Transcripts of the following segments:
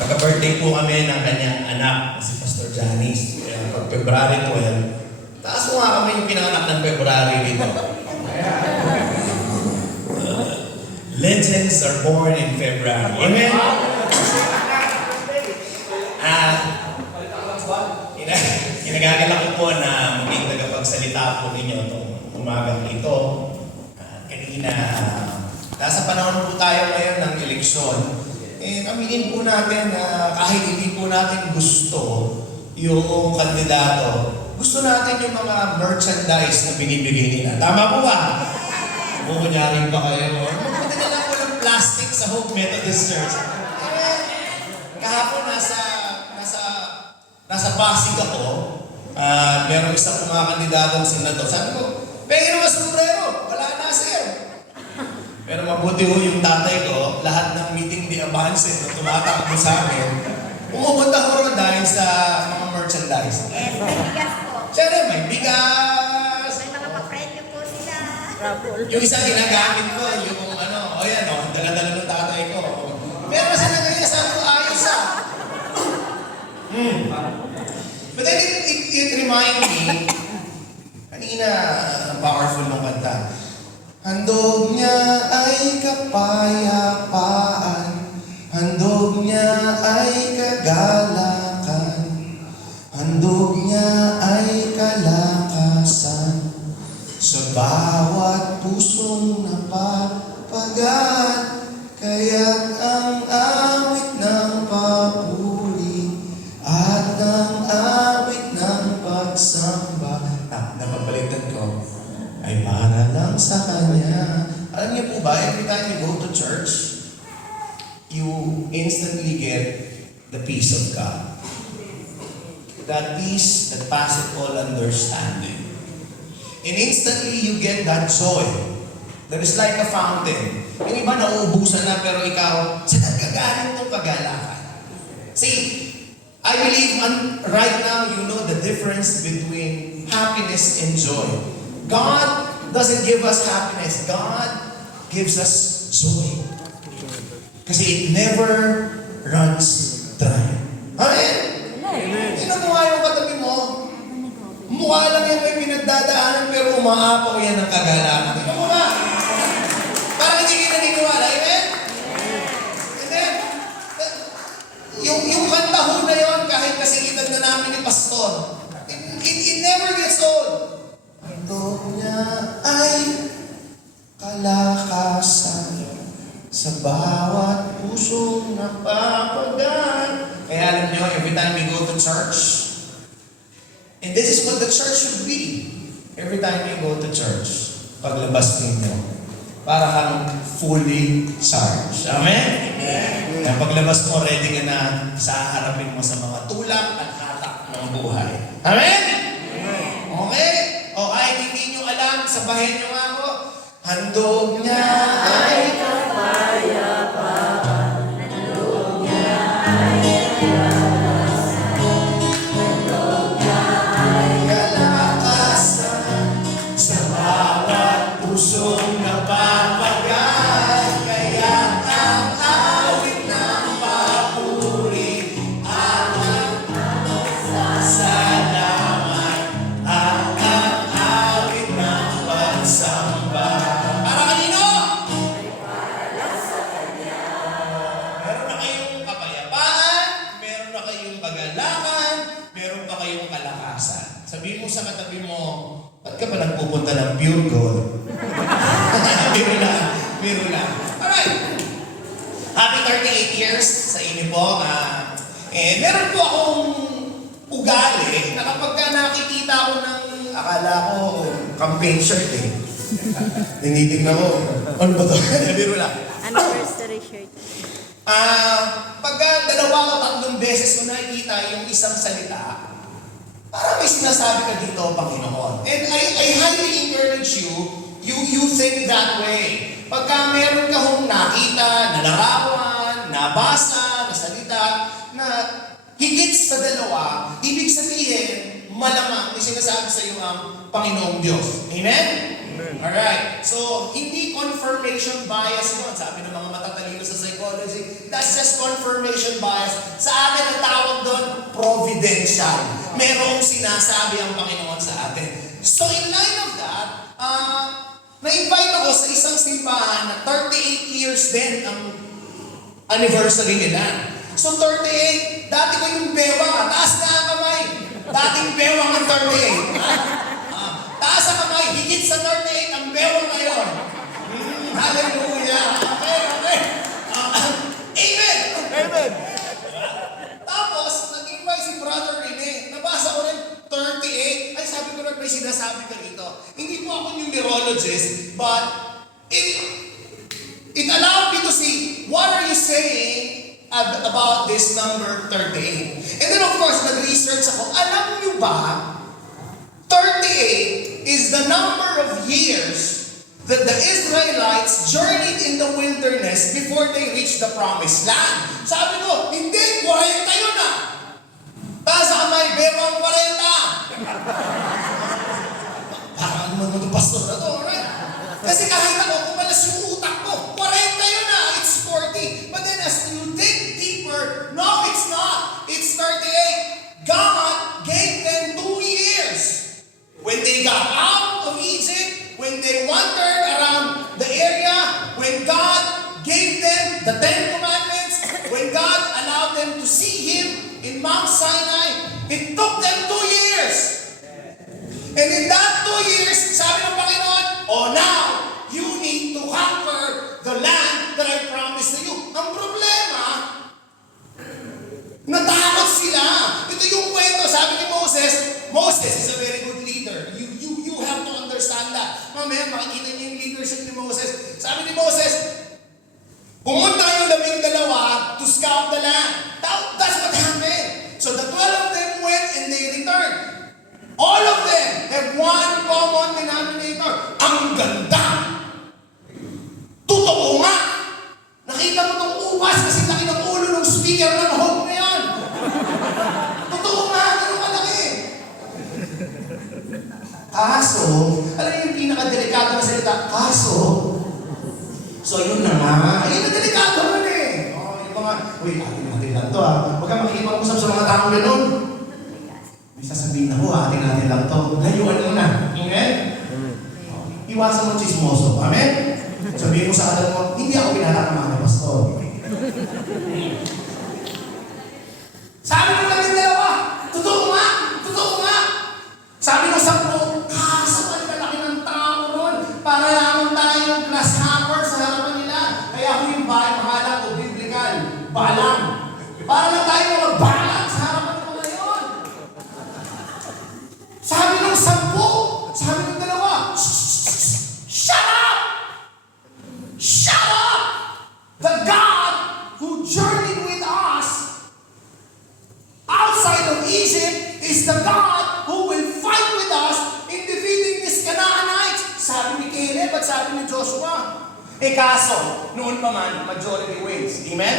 Pagka-birthday po kami ng kanyang anak, si Pastor Janice. Pag February 12, taas mo nga kami yung pinanganak ng February dito. Legends are born in February. Amen? Kinagagala ko po na maging tagapagsalita po ninyo itong umagang ito. Kanina, nasa panahon po tayo ngayon ng eleksyon. Aminin po natin na kahit hindi po natin gusto yung kandidato, gusto natin yung mga merchandise na binibigay nila. Tama po ba? Kukunyarin pa kayo. Magpunta lang po ng plastic sa Hope Methodist Church. Kahapon nasa Pasig ako, meron isa pong mga kandidatong senador. Sabi ko, pengin naman sombrero. Wala na, sir. Pero mabuti ho yung tatay ko, lahat ng meeting di advance na tumatakbo sa amin, pumupunta ko ron dahil sa mga merchandise. May bigas po. Siyempre, may bigas. May mga papremyo po sila. Yung isa ginagamit ko, yung ano, dala-dala ng tatay ko. Meron sila ganyan, sabi ko, ayos ah. But then it reminded me, kanina, powerful ng kanta. Handog niya ay kapayapaan, handog niya ay kagalakan, handog niya ay kalakasan, sa bawat pusong napapagat, kaya't ang awit ng papuri at ang awit ng pagsamba. Napapalitan ko. Ay para lang sa Kanya. Alam niyo po ba, every time you go to church, you instantly get the peace of God. That peace that passeth all understanding. And instantly you get that joy. That is like a fountain. Yung iba nauubusan na, pero ikaw, saan nagkagaling itong kagalakan? See, I believe right now you know the difference between happiness and joy. God doesn't give us happiness. God gives us joy. Kasi it never runs dry. Amen? Sino mo nga yung katabi mo? Mukha lang yan may pinagdadaanan pero umaapaw yan ng kagalakan. Ito mo nga. Parang hindi ka naniniwala. Amen? And then, yung kanta ho na yun, kahit kasingitan na namin ni Pastor, it never gets old. Handog niya ay kalakasan sa bawat pusong napapagan. Kaya alam niyo, every time we go to church, and this is what the church should be. Every time you go to church, paglabas ninyo, para kang fully charged. Amen? Amen. Kaya paglabas mo, ready ka na sa harapin mo sa mga tulak at hatak ng buhay. Amen? Okay? O kahit hindi nyo alam, sabahin nyo nga ako, handog niya ay kapayapaan, handog niya ay kalakasan, handog niya ay kalakasan, sa bawat pusong napapagaan, kaya ang awit ng papuri at ang salamat at ang awit ng pagsamba. Para kanino? Para sa Kanya. Meron na kayong kapayapaan, meron na kayong kagalakan, meron pa kayong kalakasan. Sabihin mo sa katabi mo, ba't ka ba nagpupunta ng pure gold? Biro lang. Alright. Happy 38 years sa inyo po. Meron po akong ugali na kapag ka nakikita ko ng, akala ko, campaign shirt eh. Tinitignan ko, ano ba ito? Biro lang. Anniversary shirt. Pagka dalawa o tatlong beses mo nakikita yung isang salita, parang may sinasabi ka dito, Panginoon. And I highly encourage you think that way. Pagka meron ka hong nakita, nalarawan, nabasa, na salita, na higit sa dalawa, ibig sabihin, malamang may sinasabi sa iyo ang Panginoong Diyos. Amen? Alright. So, hindi confirmation bias yun. Sabi ng mga matatalino sa psychology, that's just confirmation bias. Sa akin, ang tawag doon, providential. Merong sinasabi ang Panginoon sa atin. So, in light of that, na-invite ako sa isang simbahan na 38 years din ang anniversary nila. So 38, dati ko yung bewang, taas na ang kamay. Dating bewang ang 38. Taas ang kamay, higit sa 38 ang bewang ngayon. Hallelujah. Okay. Amen. Amen. Tapos, nag-invite si Brother Rene. Nabasa ko rin, 38. Ay, sabi ko rin, may sinasabi ka rito. Hindi po ako numerologist, but it allowed me to see, what are you saying about this number 38? And then of course, nag-research ako. Alam niyo ba, 38 is the number of years that the Israelites journeyed in the wilderness before they reached the promised land. Sabi ko, hindi, 40 yun na. Tapos ako may bewang 40. Parang naman ito pastor na to, right? Kasi kahit ako, kumalas yung utak ko, 40 yun na, it's 40. But then as you dig deeper, no, it's not. It's 38. God gave them 2 years. When they got out of Egypt, when they wandered around the area, when God gave them the 10 Commandments, when God allowed them to see Him in Mount Sinai, it took them 2 years. And in that 2 years, sabi ng Panginoon, oh now, you need to conquer the land that I promised to you. Ang problema, natakot sila. Ito yung kwento, sabi ni Moses, Moses is a very good leader. You have to understand that. Mamaya makikita niyo yung leadership ni Moses. Sabi ni Moses, pumunta yung 12 to scout the land. That's what happened. So the 12 of them went and they returned. All of them have one common denominator. Ang ganda! Totoo nga! Nakita mo itong upas kasi laki ng ulo ng speaker ng home na yan. Totoo nga, ganun kalaki. Kaso, alam niyo yung pinakadelikado na salita, kaso, so yun na nga, ayun na delikado nun eh. Yung mga, uy, atin lang to ah. Huwag kang makikipag-usap sa mga taong ganun. May sasabihin ako, atin lang to. Layuan mo na. Amen? Iwasan mo chismoso. Amen? Sabihin mo sa atin mo, hindi ako pinatakamang na pastor. Sabi mo lang yung dalawa, totoo nga. Sabi ng 10, kaso ang lalaki ng tao ron. Para lamang tayong grasshopper sa harapan nila. Kaya ako yung bahala ko, biblical, balang. Para lang tayo magbalang sa harapan ng mga yun. Sabi ng 10, sabi ng dalawa, shut up! Shut up! The God who journeyed with us outside of Egypt is the God who will fight with us in defeating these Canaanites. Sabi ni Caleb at sabi ni Joshua. Kaso, noon pa man, majority wins. Amen?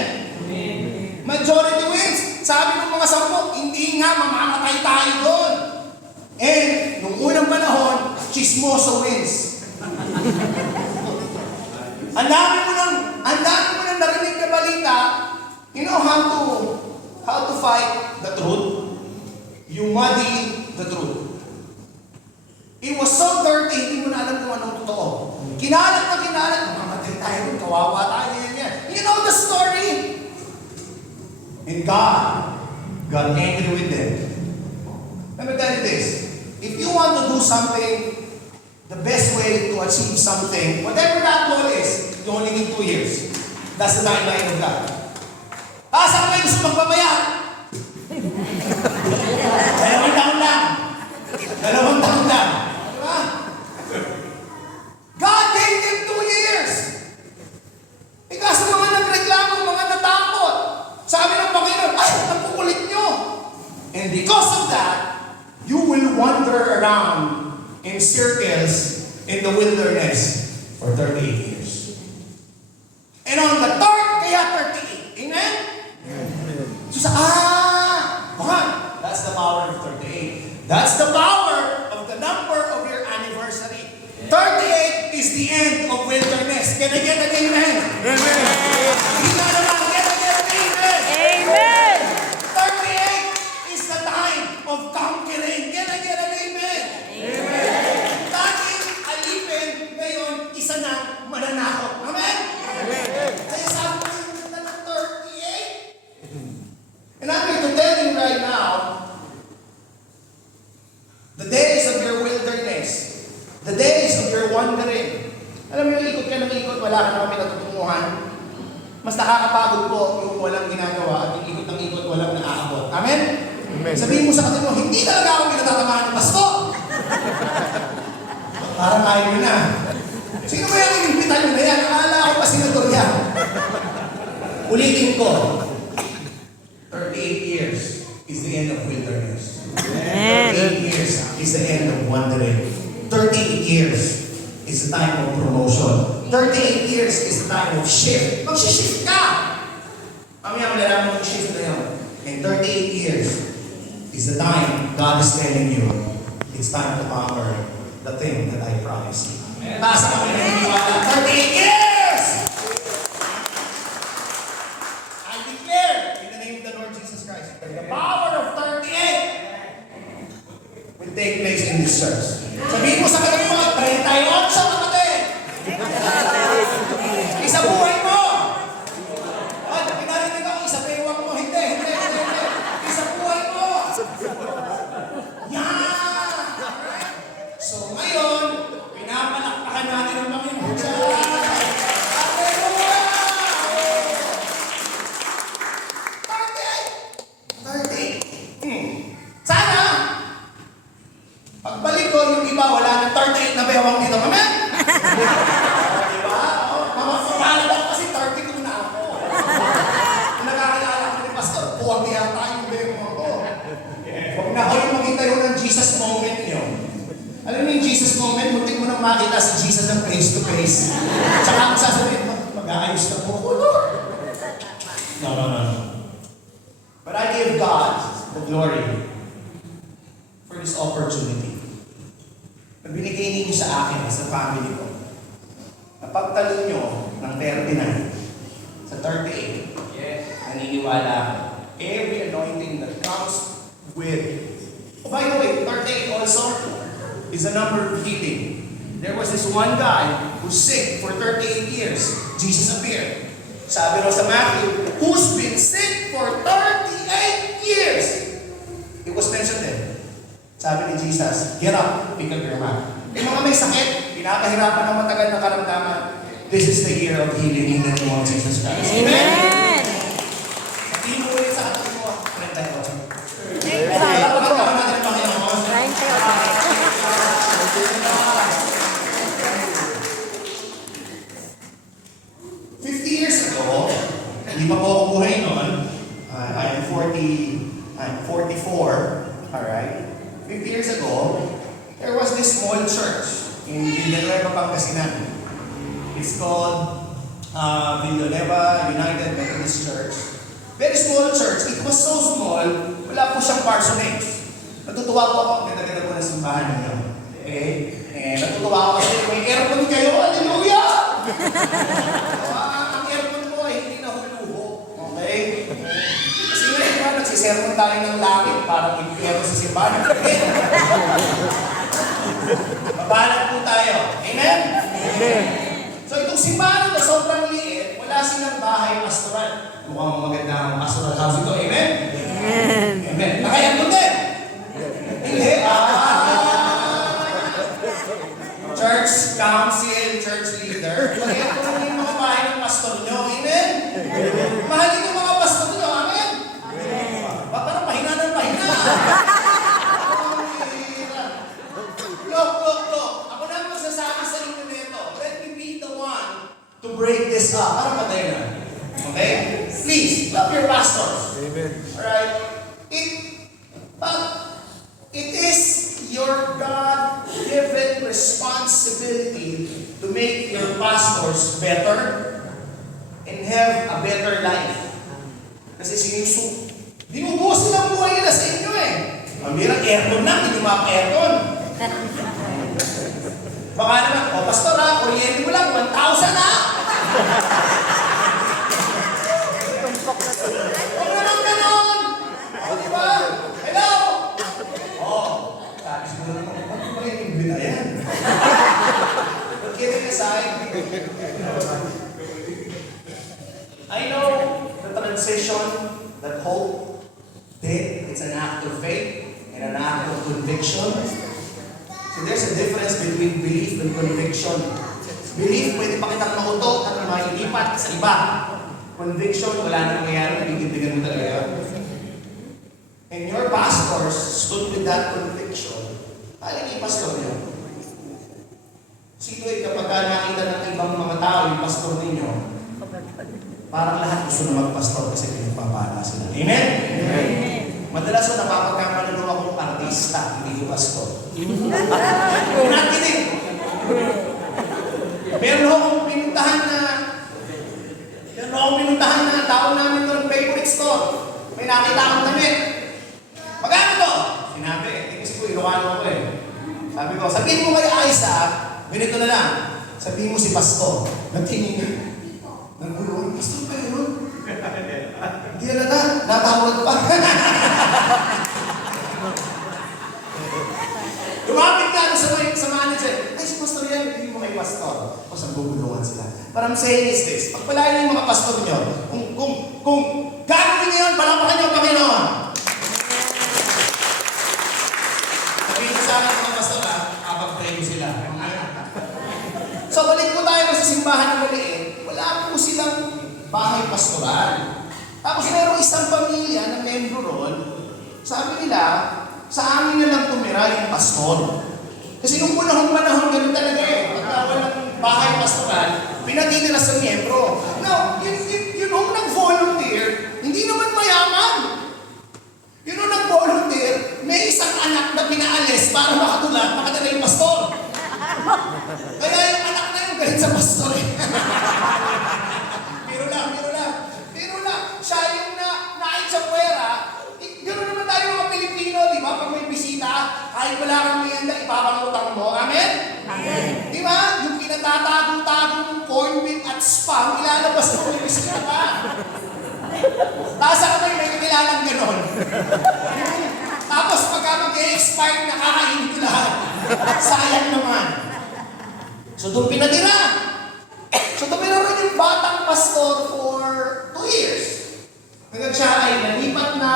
Majority wins. Sabi ng mga 10, hindi nga mamamatay tayo doon. And, nung unang panahon, chismoso wins. Ang dami mo nang narinig na balita, you know how to fight the truth? You muddy the truth. It was so dirty, hindi mo na alam kung anong totoo. Kinalat, mamamatay tayo, kawawa tayo, yan. You know the story? And God got angry with them. Let me tell you this. If you want to do something, the best way to achieve something, whatever that goal is, you only need 2 years. That's the timeline of God. Saan kayo gusto magpabayaan? 2 taon lang. 2 taon lang. Diba? God gave them 2 years. Kaso mga nagreklamo, mga natakot. Sabi ng Panginoon, ay, napukulit nyo. And because of that, you will wander around in circles in the wilderness for 38 years. And on the third, kaya 38. Amen? So that's the power of 38. That's the power of the number of your anniversary. 38 nakakapagod po yung walang ginagawa at yung ikot ng ikot walang naaabot. Amen? Sabihin mo sa kapatid mo, hindi talaga ako pinatatamaan ng pasto. Parang ayaw nyo na. Sino ba yung inimbitan nyo na yan? Akala ko pa senador yan. Ulitin ko. 38 years is the end of wilderness. 38 years is the end of wandering. 38 years is the time of promotion. 38 years is the time of shift. Mag-shift ka! Mamaya malalaman mo yung shift na yun. And 38 years is the time God is telling you it's time to conquer the thing that I promised you. Taas ang kami naniniwala. 38 years! I declare in the name of the Lord Jesus Christ that the power of 38 will take place in this church. Sabihin mo sa kanya mo, 38 kapatid! Isa buhay mo! At pinarinig ako, isa bewang mo. Hindi. Isa buhay mo! Yan! So ngayon, pinapalakpakan natin ang Panginoon. Hallelujah! 38! Sana, pagbalik ko, yung iba, wala ng 38 na bewang dito. Amen? Diba? Mamahala ako kasi 32 na ako. Kung nakakilala ko ni Pastor, 40 yata yung bewang ko. Huwag na ako yung makita yun ng Jesus moment nyo. Alam mo yung Jesus moment, muntik mo nang makita si Jesus ang face to face. Tsaka ang sasabihin, mag-aayos na po ko, Lord. No. But I give God the glory for this opportunity na binigay ninyo sa akin sa family ko. Napagtalo nyo ng 39 sa 38. Naniniwala ako. Every anointing that comes with. Oh, by the way, 38 also is a number of healing. There was this one guy who's sick for 38 years. Jesus appeared. Sabi raw sa Matthew, who's been sick for 38 years? It was mentioned there. Sabi ni Jesus, get up, pick up your mat. Yung mga may sakit, pinapahirapan ng matagal na karamdaman, this is the year of healing in the name of Jesus Christ. Amen! Sabihin mo ulit sa atin mo, 38. Pagkakaroon natin ang Panginoon. 50 years ago, hindi pa po ako buhay noon. I'm 44. Alright? 50 years ago, there was this small church in Villanueva, Pangasinan. It's called Villanueva United Methodist Church. Very small church. It was so small, wala po siyang parsonage. Natutuwa po ako, ganda-ganda po na simbahan ninyo. Okay? And natutuwa ako kasi may aircon kayo. Hallelujah! Ang aircon po ay hindi nahuluho. Okay? Kasi ngayon nga, nagsisermon tayo ng langit para impyerno sa simbahan. Mabalag po tayo. Amen? Amen. So itong simbahan ito, sobrang liit. Wala silang bahay pastoral. Mukhang maganda ang pastoral house ito. Amen? Amen. Amen. Nakayan din. Hindi. Church council, church leader. Kaya ito yung mga bahay ng pastor nyo. Amen? Mahalin yung mga pastor nyo. Amen? Ba't parang mahina ng mahina? Look. Ako na magsasabi sa inyo nito. Let me be the one to break this up. Parang patay na. Okay? Please, love your pastors. Amen. Alright? It is your God-given responsibility to make your pastors better and have a better life. Kasi dinubuhos nilang buhay nila sa inyo eh. Mambirang aircon lang, hindi mapa-aircon. Baka naman, pastor kuryente mo lang, 1,000 Huwag naman ganon! Diba? Hello! Sabi siguro naman, ano ba yung binayan? Kidding aside, I know the transition, that hope, death, it's an act of faith and an act of conviction. So there's a difference between belief and conviction. Belief, pwede pa kitang mautot at mailipat sa iba. conviction, wala nang nangyayari, nabibigyan mo talaga yan. And your pastors stood with that conviction. Alam niyo, pastor niyo. Sino ay kapag nakita ng ibang mga tao, yung pastor ninyo, parang lahat gusto na magpastor kasi pinagpapala sila. Amen? Amen. Madalas ko napapagkamalalo akong artista, hindi ko pastor. I'm not kidding. Meron akong pinuntahan na tao namin doon, favorite store. May nakita akong damit. Magkano to? Sinabi, kasi ko, Ilocano ko eh. Sabi ko, sabihin mo kayo Isaac, ganito na lang. Sabihin mo si pastor. Nagtingin. Nagulungan, pastor ba yun? Hindi na, natawag pa. Lumapit ka sa manager. Ay, si pastor yan, hindi mo kay pastor. O sa gugulungan sila. But I'm saying is this, pagpalain yung mga pastor nyo, kung gagawin nyo yun, palapakan nyo ang Panginoon. Sabihin ko sa akin mga pastor ha, kapag-pray ko sila. So, balik po tayo sa simbahan ng maliit, wala po silang bahay pastoral. Tapos merong isang pamilya na membro ron, sabi nila, sa amin na lang tumira yung pastor. Kasi nung panahon, ganun talaga eh. Pagka walang bahay pastoral, pinatitira sa miyembro. Now, yun ang nag-volunteer, hindi naman mayaman. Yun ang nag-volunteer, may isang anak na pinaalis para makadala yung pastor. Kaya yung anak na yun, galit sa pastor eh. Biro lang. Siya yung nait sa puwera. Gano'n naman tayo mga Pilipino, di ba? Pag may bisita, kahit wala kang merienda, ipapangutang mo. Amen? Amen. Di ba? Yung kinatatago-tago ng corn beef at spam, ilalabas mo may bisita ka. Taas ako may kakilalang gano'n. Tapos pagka mag-e-expire, nakakainin ko lahat. Sayang naman. So doon pinatira. So tumira rin yung batang pastor for 2 years. Hanggang siya ay nalipat na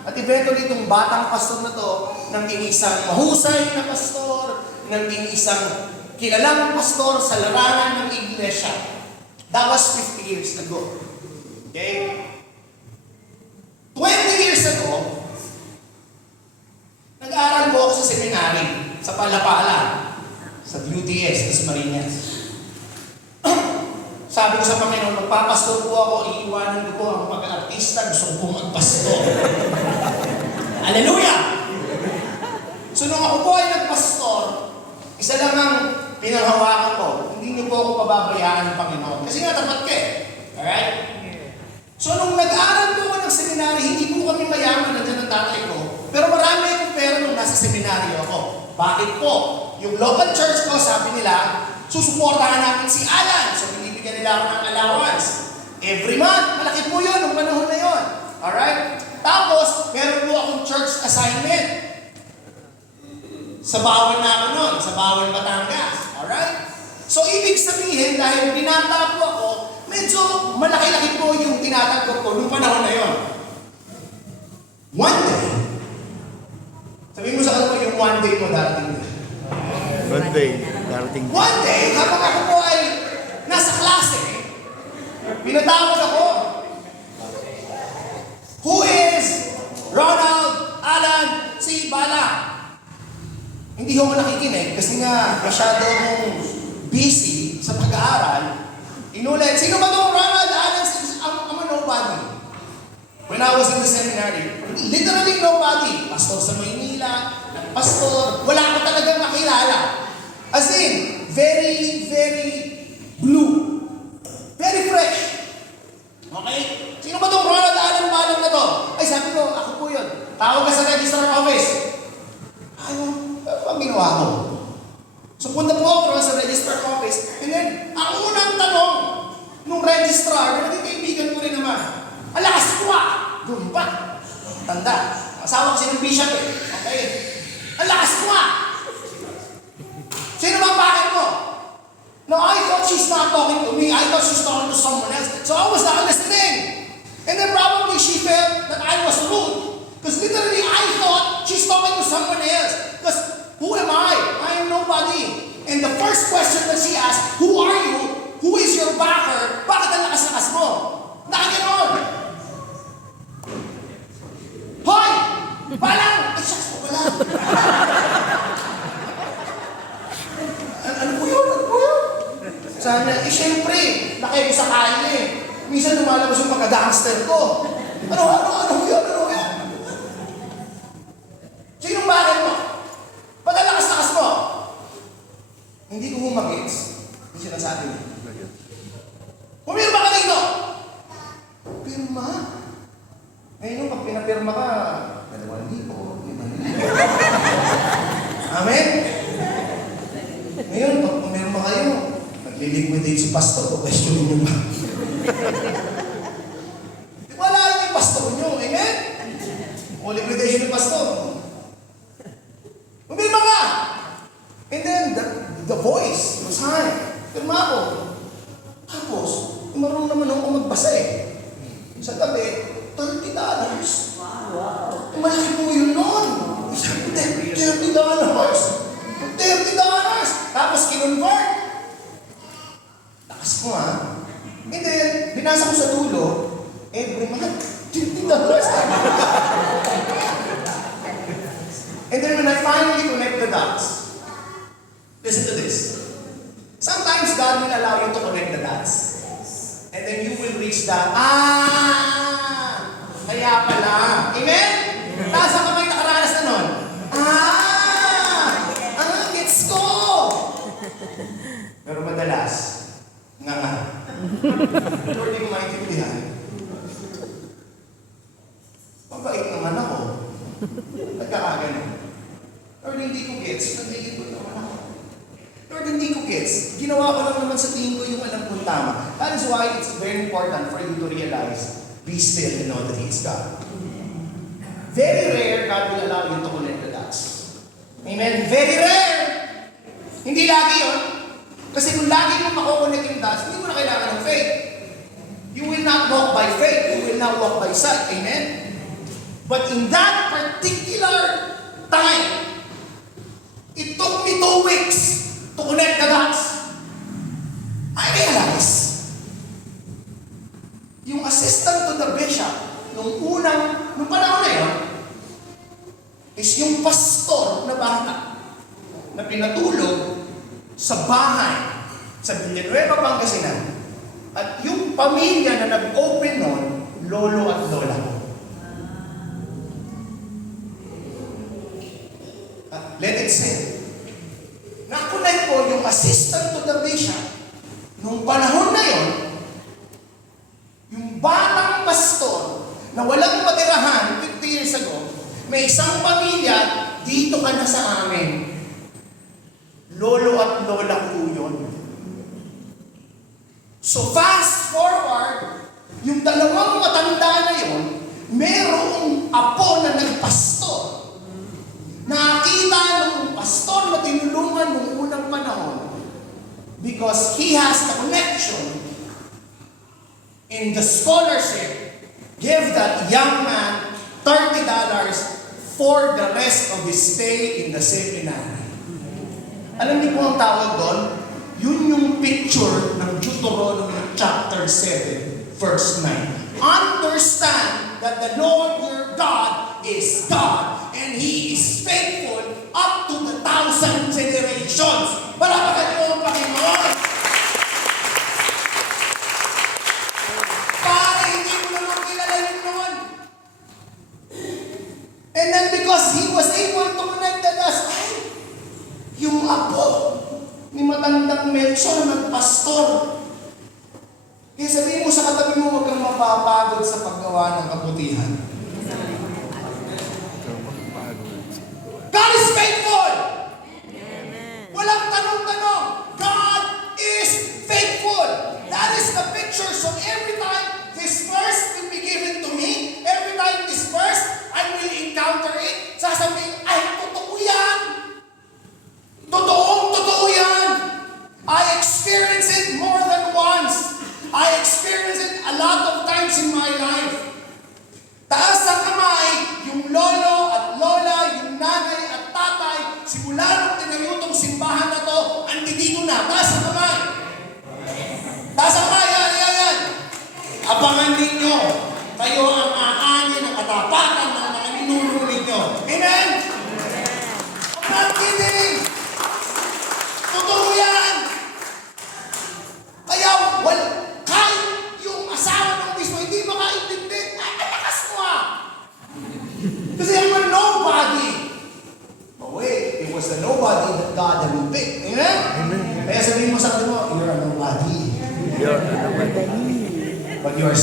at eventually itong batang pastor na to naging isang mahusay na pastor, naging isang kilalang pastor sa larangan ng iglesia. That was 50 years ago. Okay? 20 years ago, nag-aaral po ako sa seminary, sa Palapala, sa UTS, sa Marinas. Sabi ko sa Panginoon, magpapastor po ako, iiwanan ko po ang mag-artista, gusto ko po magpastor. Hallelujah! So nung ako po ay nagpastor, isa lang ang pinanghawakan ko, hindi niyo po ako pababayaan ng Panginoon. Kasi nga tapat ka eh. Alright? So nung nag-aaral po ako ng seminary, hindi po kami mayaman na dyan ang tatay ko, pero marami akong pera nung nasa seminaryo ako. Bakit po? Yung local church ko, sabi nila, susuportahan namin si Alan. So binibigyan nila ako ng allowance. Every month, malaki po yun nung panahon na yun. Alright? Tapos, meron po akong church assignment. Sa Bawal na ako nun, sa Bawal, Batangas. Alright? So, ibig sabihin, dahil binata po ako, medyo malaki-laki po yung tinatanggap ko nung panahon na yun. One day, sabihin mo sa kanila yung one day mo darating. One day, darating. One day, habang ako po ay nasa klase, pinatawag ako. Who is Ronald Alan C. Bala? Hindi ko nakikinig kasi nga masyado akong busy sa pag-aaral. Inulit, sino ba itong Ronald Alan C. I'm a nobody. When I was in the seminary, literally nobody. Pastor sa Maynila, pastor, wala ko talagang makilala. As in, very, very blue. Very fresh. Okay? Sino ba itong Ronald Alan Balang na to? Ay, sabi ko, ako po yun. Tawag ka sa registrar office. Ano ang ginawa ko? So, punta po ako sa registrar office. And then, ang unang tanong nung registrar, na naging kaibigan ko rin naman, alakas ko ah! Doon pa. Tanda. Asawa ko si Bishop eh. Okay? Alakas ko ah! Sino ba bakit mo? No, I thought she's not talking to me. I thought she's talking to someone else. So I was not listening. And then probably she felt that I was rude. Because literally I thought she's talking to someone else. Because who am I? I am nobody. And the first question that she asked, who are you? Who is your backer? Bakit ang lakas-lakas mo? Balang! Ay, shucks, wala. Ano po yun? Ano po yun? Sana, syempre, nakikita sa kanya eh. Minsan lumalabas yung pagka-gangster ko. Ano yun? Sinong bakit mo? Padalakas-lakas mo. Hindi ko humagits. Hindi siya nasabi niya. Pumirma ka dito! Pirma? Ngayon, pag pinapirma ka, 2,000, 5,000. Amen? Ngayon, pag pumirma kayo, nagliliquidate si pastor o questionin nyo ba? Wala yung pastor nyo, amen? O liquidation ng pastor. Pumirma ka! And then, the voice was high. Pirma ako. Tapos, marunong naman ako magbasa eh. Sa tabi, $30. Wow! Malaki po yun noon. $30. $30. Tapos kinonvert. Takas ko ha. And then, binasa ko sa dulo, every month, $50. And then when I finally connect the dots, listen to this. Sometimes God will allow you to connect the dots. And then you will reach that, kaya pala. Amen? Taas ang kamay nakaranas na nun. Gets ko! Pero madalas, nga. Lord, hindi ko maintindihan. Mabait naman ako. Nagkakagano. Lord, hindi ko gets. Nagiging naman ako. Lord, hindi ko gets. Ginawa ko lang naman sa tingin ko yung alam kong tama. That is why it's very important for you to realize, be still and know that He is God. Very rare God will allow you to connect the dots. Amen? Very rare! Hindi lagi yun. Kasi kung lagi mo makukonek yung dots, hindi mo na kailangan ng faith. You will not walk by faith. You will not walk by sight. Amen? But in that particular time, it took me 2 weeks to connect the dots. I realized, yung assistant to the bishop, nung panahon na yun, is yung pastor na bata na pinatulog sa bahay sa Villanueva, Pangasinan. At yung pamilya na nag-open nun, lolo at lola ko. Let it sit. Nakunay ko yung assistant to the bishop nung panahon na yon, yung batang pastor na walang matirahan 50 years ago, may isang pamilya, dito ka na sa amin. Lolo at lola ko yun. So fast forward, yung dalawang matanda na yun, merong apo na nagpastor. Nakita nung pastor na tinulungan nung unang panahon because he has the connection in the scholarship, give that young man $30 for the rest of his stay in the seminary. Alam niyo po ang tawag doon? Yun yung picture ng Deuteronomy chapter 7, verse 9. Understand that the Lord your God is God, and He is faithful up to 1,000 generations. Palapakan niyo ang Panginoon. Para hindi mo naman kilala yun noon. And then because he was able to connect the dots, yung apo ni matandang Melchor nagpastor. Kaya sabihin mo sa katabi mo, huwag kang mapapagod sa paggawa ng kabutihan. God is faithful! Amen. Walang tanong-tanong. God is faithful. That is the picture. So every time this verse will be given to me, every time this verse, I will encounter it, sasabihin, ay, totoo yan! Totoo yan! I experience it more than once. I experienced it a lot of times in my life. Taas ang kamay, yung lolo at lola, yung nanay at tatay,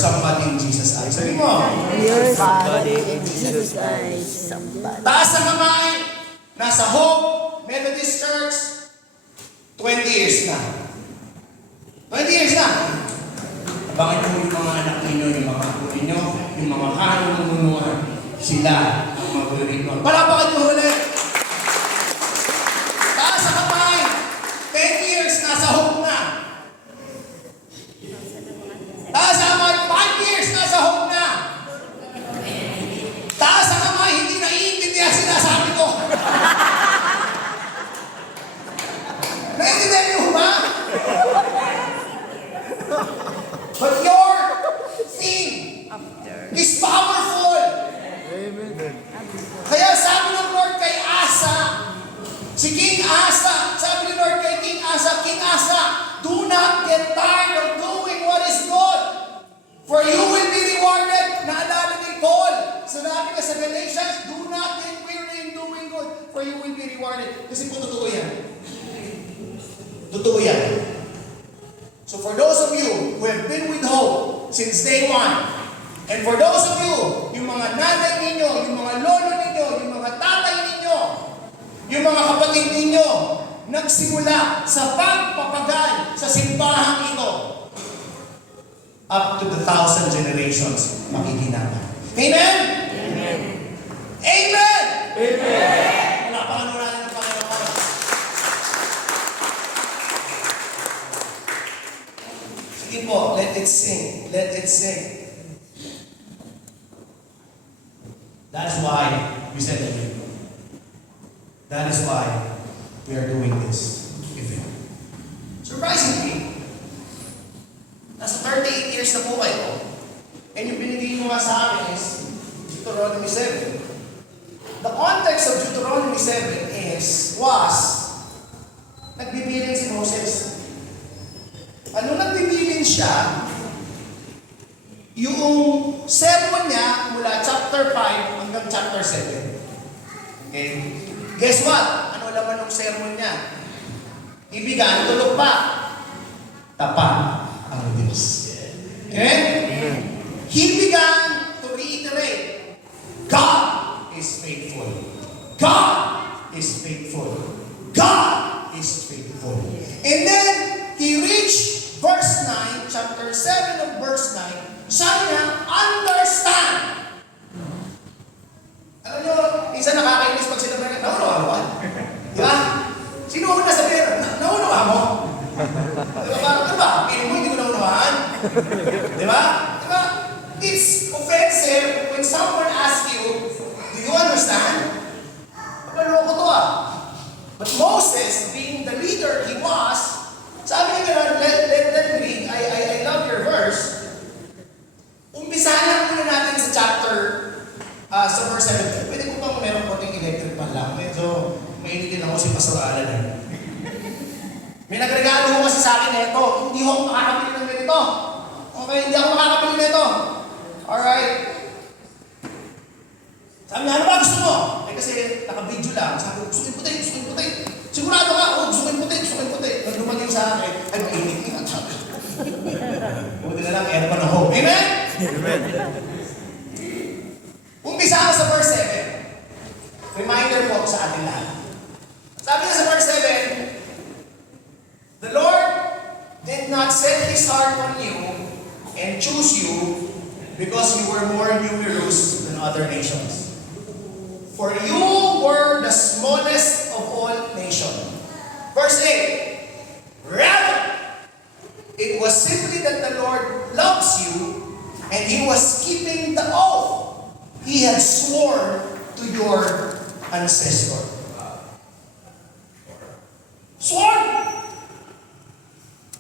somebody in Jesus' eyes. Sabi mo, You're somebody in Jesus' eyes. Somebody. taas ang kamay, nasa Hope Methodist Church, 20 years na. 20 years na. Bakit mo yung mga anak ninyo, yung mga apo ninyo, yung mga kanununungan, sila ang mga kulirino. Palapakan nyo ulit. Taas ang kamay, 10 years, nasa Hope na. Taas ang kamay, 5 years, nasa Hope na. Taas ang kamay, hindi naiintindihan sinasabi ko. Naiintindihan niyo ba? But your theme is powerful. Kaya sabi ng Lord kay Asa, si King Asa, sabi ni Lord kay King Asa, do not get tired of doing what is good, for you will be rewarded. Naalala ni Paul, sinabi ka sa Galatians, do not get weary in doing good, for you will be rewarded. Kasi po totoo yan. Totoo yan. So for those of you who have been with Hope since day one, and for those of you, yung mga nanay ninyo, yung mga lolo ninyo, yung mga tatay ninyo, yung mga kapatid ninyo, nagsimula sa pagpapagal sa simbahang ito, up to the 1,000 generations, makikinabang. Amen? Amen! Amen! Amen! Wala pa ano natin ng Panginoon. Sige po, let it sing. Let it sing. That's why we said it. That is why we are doing this event. Surprisingly, nasa 38 years na po kayo, and yung binigay mo nga sa akin is Deuteronomy 7. The context of Deuteronomy 7 was nagbibilin si Moses. Ano nagbibilin siya? Yung sermon niya mula chapter 5 hanggang chapter 7. Okay? Guess what? Ano laman ng sermon niya? Ibigan, tulog pa. Tapat ang Diyos. Okay? He began to reiterate, God is faithful. God is faithful. God is faithful. And then, he reached verse 9, chapter 7 of verse 9, sabi niya, understand. Alam niyo, minsan nakakainis pag sinabi niya, naunawa mo? Di ba? Sino una sabihin? Naunawa mo? Di ba? Ano ba? Piling mo, hindi ko naunawaan? Di ba? Di ba? It's offensive when someone asks you, do you understand? Maloko to ah. But Moses, being the leader he was, sabi niya gano'n, let me read, I love your verse. Umpisahan lang muna natin sa chapter, sa verse 7. Pwede ko bang meron konting electric pan lang? Medyo mainitin ako si Pastor Alan eh. May nagregalo ko kasi sa akin ito. Hindi ako makakabili ng ganito. Okay, hindi ako makakabili nito. Alright. Sabi niya, ano ba gusto mo? Eh kasi naka-video lang. Sabi ko, gusto ko yung puti, gusto ko yung puti. Sigurado ka, gusto ko yung puti, gusto ko yung puti. Pag lumagin sa akin, ay mainit nga. Buti na lang, era pa ng hope. Amen? Amen. Umpisa ako sa verse 7. Reminder po sa atin lahat. Sabi niya sa verse 7, the Lord did not set His heart on you and choose you because you were more numerous than other nations. For you were the smallest of all nations. Verse 8, rather, it was simply that the Lord loves you and He was keeping the oath He had sworn to your ancestor. Sworn!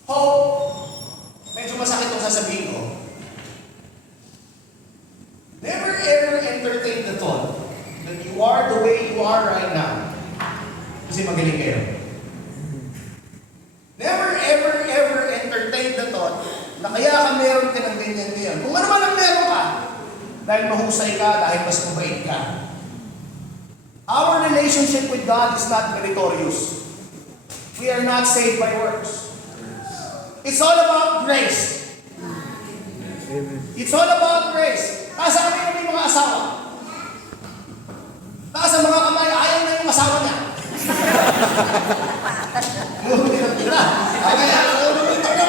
Hope. Medyo masakit itong sasabihin ko. Never ever entertain the thought that you are the way you are right now. Kasi magaling kayo. Never ever entertain the thought na kaya ka meron ka ng ganyan ngayon. Kung ano man ang meron ka, dahil mahusay ka, dahil mas mabait ka. Our relationship with God is not meritorious. We are not saved by works. It's all about grace. It's all about grace. Taas ang kami ng mga asawa. Taas ang mga kamay, ayaw na yung asawa niya. Lumulunod na. Okay, lumulunod na.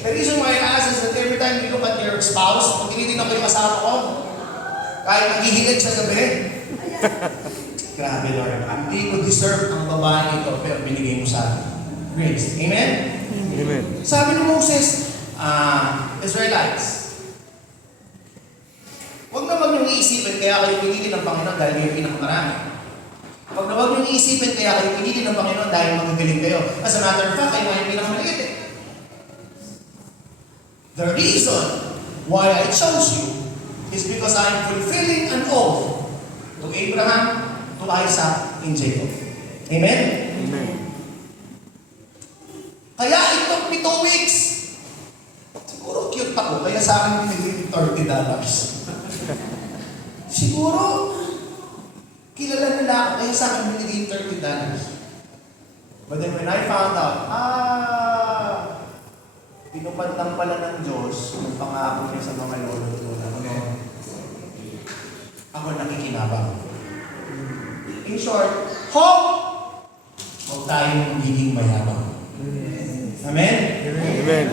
The reason why I ask is that every time you look at your spouse, pag tinitingnan ko yung asawa ko, kahit naghihilig sa gabi, grabe Lord, hindi ko deserve ang babae ito, pero binigay mo sa akin. Grace. Amen? Amen. Sabi ni Moses, Israelites, huwag na wag niyong iisipin kaya kayo pinili ng Panginoon dahil kayo pinakamarami. Huwag na wag niyong iisipin kaya kayo pinili ng Panginoon dahil magagaling kayo. As a matter of fact, kayo nga yung pinakamaliit eh. The reason why I chose you is because I'm fulfilling an oath to Abraham, to Isaac, and Jacob. Amen? Amen. Kaya it took me 2 weeks. Siguro cute ako, kaya sa akin binigay $30. Siguro, kilala nila ako, kaya sa akin binigay $30. But then when I found out, pinupad lang pala ng Diyos yung pangako niya sa mga lolo at lola. Ako nakikinabang. In short, hope! Huwag tayong magiging mayabang. Amen? Amen.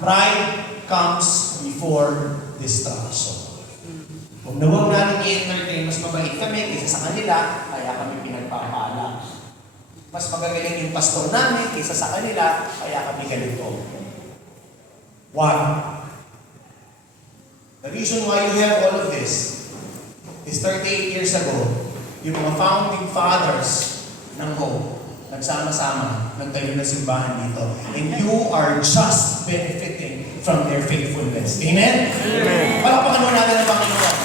Pride comes before destruction. Huwag na huwag natin i-entertain, mas mabait kami kaysa sa kanila, kaya kami pinagpapala. Mas magagaling yung pastor namin kaysa sa kanila, kaya kami ganito. Why? The reason why you have all of this is 38 years ago, yung mga founding fathers ng Hope, nagsama-sama, nagtayo ng simbahan dito. And you are just benefiting from their faithfulness. Amen? Amen. Palakpakan mo natin ang Panginoon.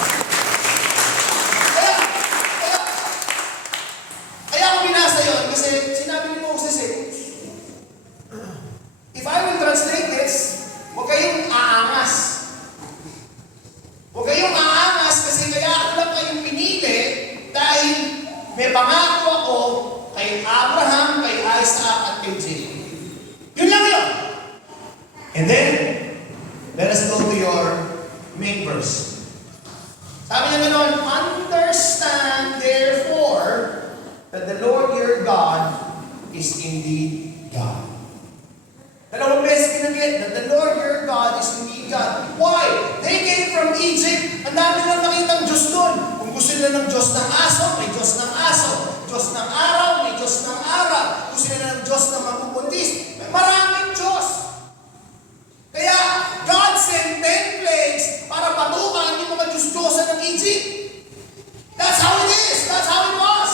Kaya ako binasa yun, kasi sinabi ni Moses if I will translate this, huwag kayong aangas. Huwag kayong aangas kasi kaya ako lang kayong pinili dahil may pangako ako kay Abraham, kay Isaac, at kay Jacob. Yun lang yun. And then, let us go to your main verse. Sabi niya gano'n, understand therefore that the Lord your God is indeed God. Dalawang beses kinagit that the Lord your God is indeed God. Why? They came from Egypt. Ang dami lang nakitang Diyos doon. Kung gusto nila ng Diyos ng aso, may Diyos ng aso. Diyos ng araw, may Diyos ng araw. Gusto nila ng Diyos na magpupuntis. May maraming Diyos. Kaya, God sent 10 plagues para patukan yung mga Diyos-Diyosan ng Egypt. That's how it is. That's how it was.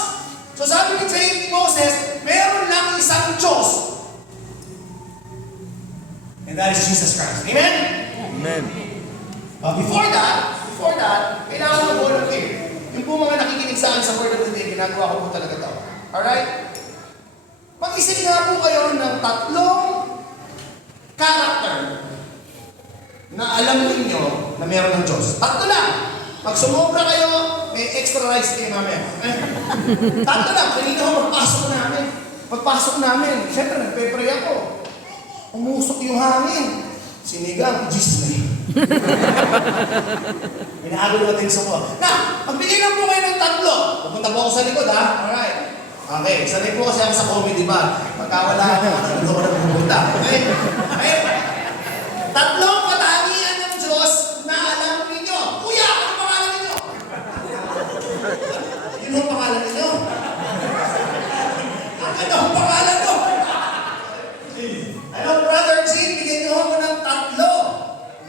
So sabi ni Moses, meron lang isang Diyos. And that is Jesus Christ. Amen? Amen. Before that, kailangan mo volunteer. Yung po mga nakikinig saan sa Word of the Day, ginagawa ko po talaga ito. Alright? Mag-isip nga po kayo ng 3 character na alam ninyo na meron ng Diyos. 3 lang. Pag sumobra kayo, may extra rice kayo namin. 3 lang. Kanina ko, pagpasok namin, siyempre, nagpe-pray ako. Umusok yung hangin. Sinigang, Jesus na yun. Pinahalo natin sa ko. Na, magbigay lang po kayo ng 3. Pupunta po ako sa likod, ha? Alright. Okay, sanay po kasi ako sa comedy ba? Pagka wala ako, ano ko na pupunta. Okay? Okay? 3 katangian ng Diyos na alam ninyo. Kuya, ano pangalan ninyo? Yun ang pangalan ninyo? Ano ang pangalan nyo? Ano, Brother Jim, bigyan niyo ako ng 3.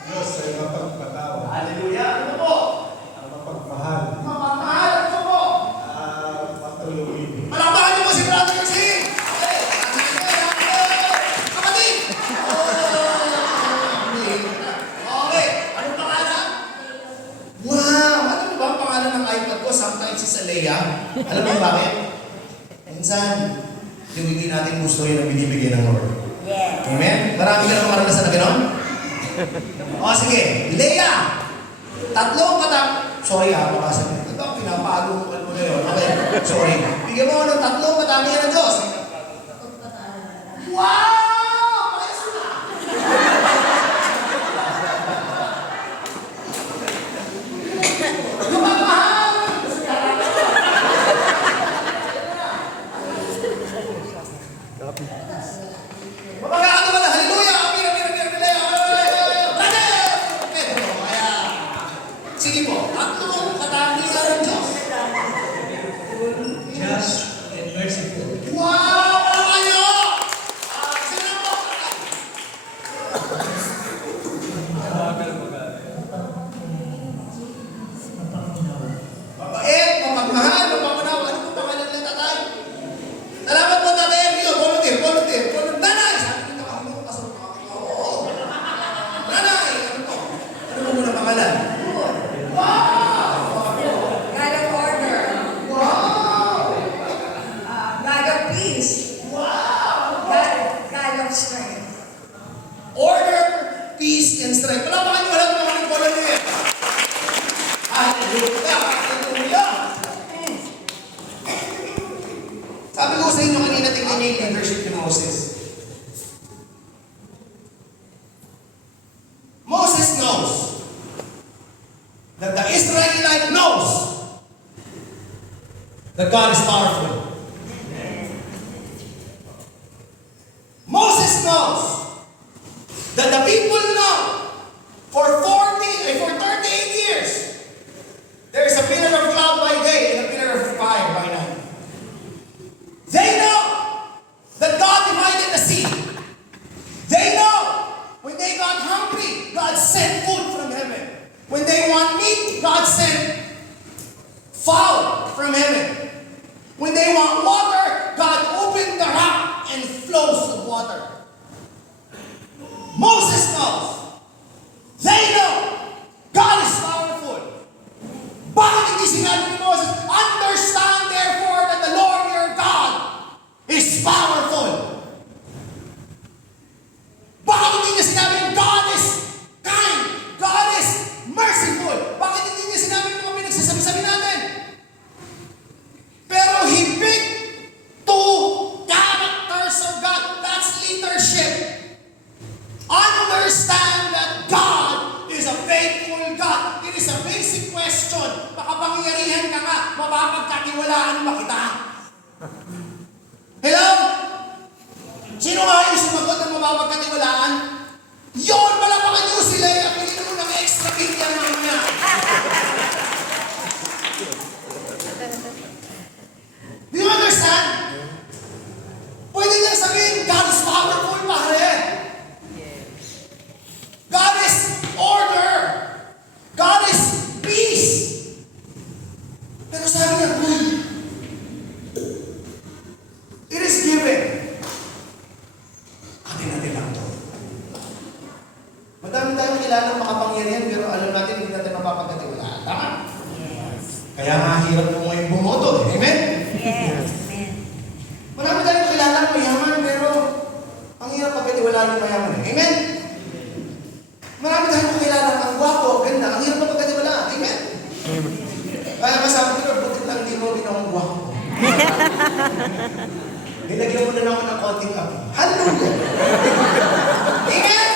Diyos ay mapagpatawa. Hallelujah. Ano po? Mapagmahal. Mapagmahal. Ano po? Matuluyin. Palakpakan niyo po si Brother Jim. Okay. Kapatid. Okay. Anong pangalan? Wow. Ano ba ang pangalan ng iPad ko? Sometimes it's Alea. Alam mo bakit? Minsan, yung hindi natin gusto yun ang binibigay ng Lord. Yes. Amen? Marami ka naman maranasan na gano'n? O sige, Leia! 3 sorry ha, makasabi. Ito, pinapalo mo na yun. Okay, sorry. Bigyan mo ng 3 katangian ng Diyos. Wow! Ayos na! Kapagmahal! Mapagkakato ka na, hallelujah! Amir, amir, amir, amir, brother! Pedro, kaya... Sige po, tatlong katangian ng Diyos. Just and merciful. Wow! Ano kayo? Sino po? Mabait, mapagmahal, mapapanaw. Ano po pangalan ng tatay? Salamat po, tatay Emilio. Volunteer, volunteer. Nanay! Sabi nito, ako mo, kasunod ako. Oo. Nanay! Ano po? Ano po muna pangalan? God of order, Wow! God of peace, Wow! God of strength. Order, peace, and strength. Palapakan niyo lahat ng mga nag-volunteer. Hallelujah! Hallelujah! Sabi ko sa inyo kanina, tingnan niyo yung leadership ni Moses. Moses knows that the Israelite knows that God is powerful. Moses knows that the people know for 38 years there is a pillar of cloud by day and a pillar of fire by night. They know that God divided the sea. They know when they got hungry, God sent food from heaven. When they want meat, God sent fowl from heaven. When they want water, God opened the rock and flows of water. Moses knows. They know. God is powerful. Bakit hindi sinabi ni Moses, understand therefore that the Lord your God is powerful. Bakit hindi niya sinabi, God is kind, God is merciful. Bakit hindi niya sinabi yung mga pinagsasabi-sabi natin? Pero he picked two characters of God. That's leadership. Understand that God is a faithful God. It is a basic question. Makapangyarihan ka nga, mapapagkatiwalaan ba kita? Hello? Sino nga yung sumagot ng mapapagkatiwalaan? Yun, malapakan nyo sila. Piliin mo ng extra big yan mamaya. Do you understand? Pwede niya sabihin, God is powerful, pare. God is order. God is peace. Pero sabi niya, it is given. Atin lang to. Madami tayong kilala ng makapangyarihan pero alam natin hindi natin mapapagkatiwalaan. Tama? Kaya nga hirap mo ngayon bumoto. Amen? Yes, amen. Marami tayong kilala ng mayaman pero ang hirap pagkatiwalaan ng mayaman. Amen? Marami tayong kilala ng ang gwapo, ganda. Ang hirap pagkatiwalaan. Amen? Kaya masabi ko, butit lang hindi mo ginawang gwapo. Nilagyan mo na naman ng konting api. Hallelujah! Amen?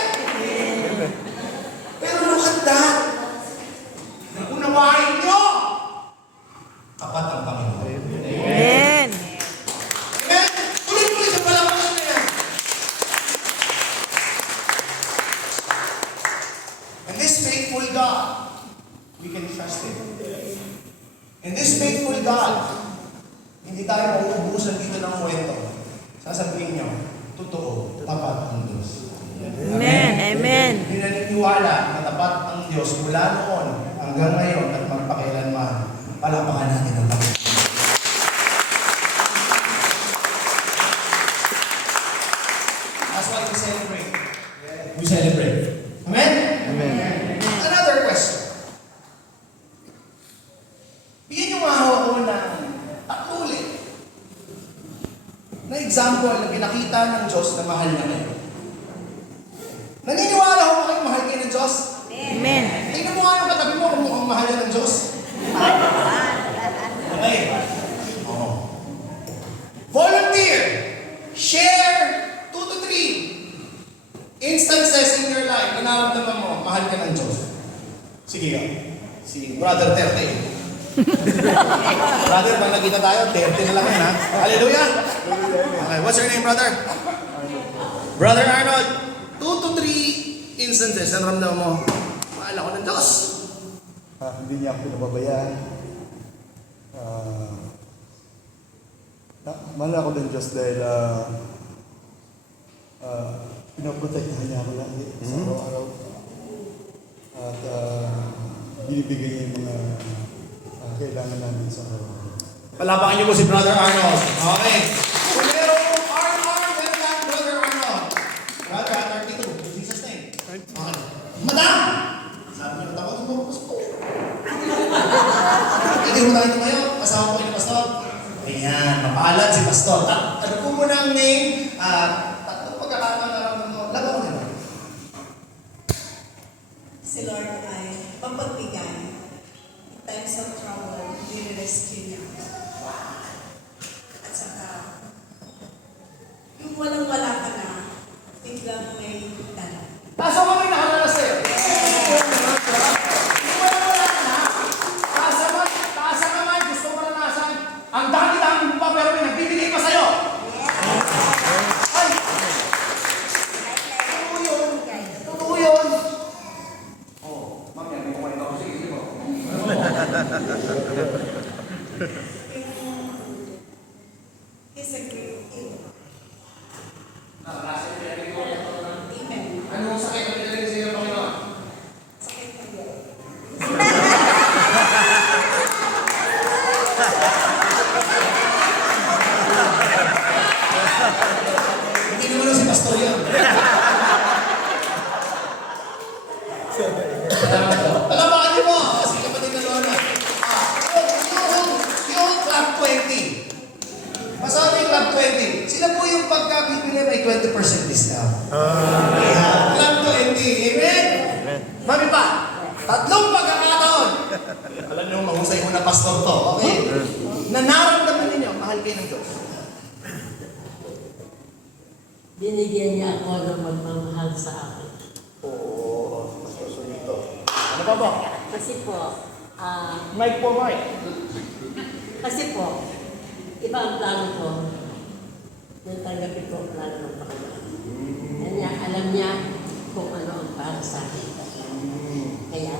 Pero look at that. Unawain nyo. Tapat ang Panginoon. Amen. Amen? Tuloy-tuloy sa palawakan na yan. And this faithful God, we can trust Him. And this faithful God, hindi tayo mauubusan dito ng kwento. Sasabihin niyo, totoo, tapat ang Diyos. Amen. Amen. Hindi naniniwala na tapat ang Diyos mula noon hanggang ngayon at magpakailanman. Palapakan natin ang Panginoon. That's why we celebrate. We celebrate. Amen? Amen. Another question. Bigyan niyo nga ako ng tatlo ulit na example na pinakita ng Diyos na mahal na kayo. Naniniwala ko kayo mahal kayo ng Diyos? Amen. Tingnan mo nga yung katabi mo kung mukhang mahal yan ng Diyos. Okay. Oh. Volunteer. Share 2 to nararamdaman mo, mahal ka ng Diyos. Sige ka. Si Brother 30. Brother, pag nakita tayo, 30 na lang yan, ha? Hallelujah! Okay, what's your name, brother? Brother Arnold, 2 to 3 instances na naramdaman mo, mahal ako ng Diyos. Hindi niya ako pinababayaan. Mahal ako ng Diyos dahil pinoprotektahan niya ako lagi sa araw-araw. At binibigay niya yung mga kailangan namin sa araw-araw. Palapakan niyo po si Brother Arnold. Okay. Pero welcome, Brother Arnold. Brother, 32, in Jesus' name. Okay. Madam! Sabi niyo, tawag mo po po. Hindi mo tayo kayo, kasama ko kayo ni Pastor. Ayan, mapaalad si Pastor. Ano po muna ang name? Tatlong pagkakataon na ramdam mo. Laban mo nila. Si Lord ay mapagbigay. In times of trouble, nire-rescue niya. At saka, yung walang-wala ka na, biglang may dala. Taas ako may nakalalas sa'yo. Wala na. Taas ang kamay, gusto mo naranasan. Ang dami-dami mo pa, pero may nagbibigay pa sa'yo. Ay! Totoo yun. Oh, ma'am, yan, may kumain ako. Sige po. He's a great healer. Nakalasan niya, hindi ko. Amen. Anong sakit ang pinagaling sa iyo, Panginoon? Sakit na yun. Hindi naman si Pastor yan. Palabakan niyo mo! Si kapatid na Lola. Yung Club 20. Masama yung Club 20. Sila po yung pagkabibili may 20% discount. Club 20. Amen? Mami pa, tatlong pagkakataon. Alam niyo, mahusay mo na pastor to. Okay? Na naramdaman ninyo, mahal kayo ng Diyos. Binigyan niya ako ng magmamahal sa akin. Oo, Pastor Solito. Ano pa ba? Kasi po, Mike po, Mike. iba ang plano ko. Nung tanggapin ko ang plano ng Panginoon. Kanya, alam niya kung ano ang para sa akin. Kaya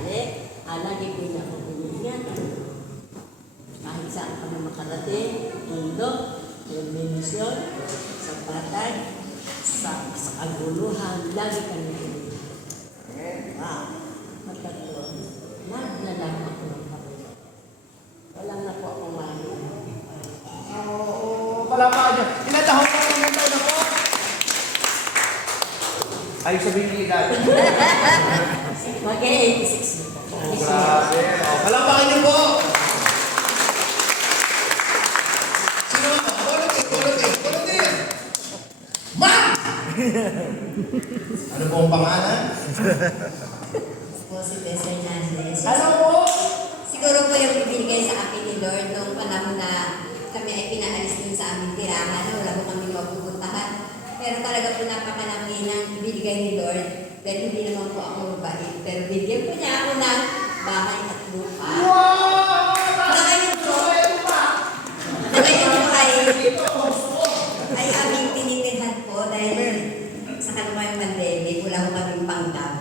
lagi ko niya akong iniingatan. Kahit saan kami makarating, mundo, misyon, sa patay, sa kaguluhan, lagi kami iniingatan. Magkatuon, nagdala ako ng Panginoon. Wala na po akong mali. Oo, palapakan niyo. Ilan taon po yung taon na po? Ay, sabihin niyo dati. Mag-86 na po. Grabe. Palapakan niyo po. Sino ba? Volunteer. Ma'am! Ano po ang pangalan? Po si Bes Hernandez. Ano po? Siguro po yung ibinigay sa akin ni Lord noong panahon na kami ay pinaalis dun sa aming tirahan na wala po kami mapupuntahan. Pero talaga po napakalaki ng ibinigay ni Lord dahil hindi naman po ako mabait. Pero bigyan po niya ako ng bahay at lupa. Wow! Na ngayon po ay aming tinitirhan po dahil sa kalumayang pandemic, wala ko kaming panggap.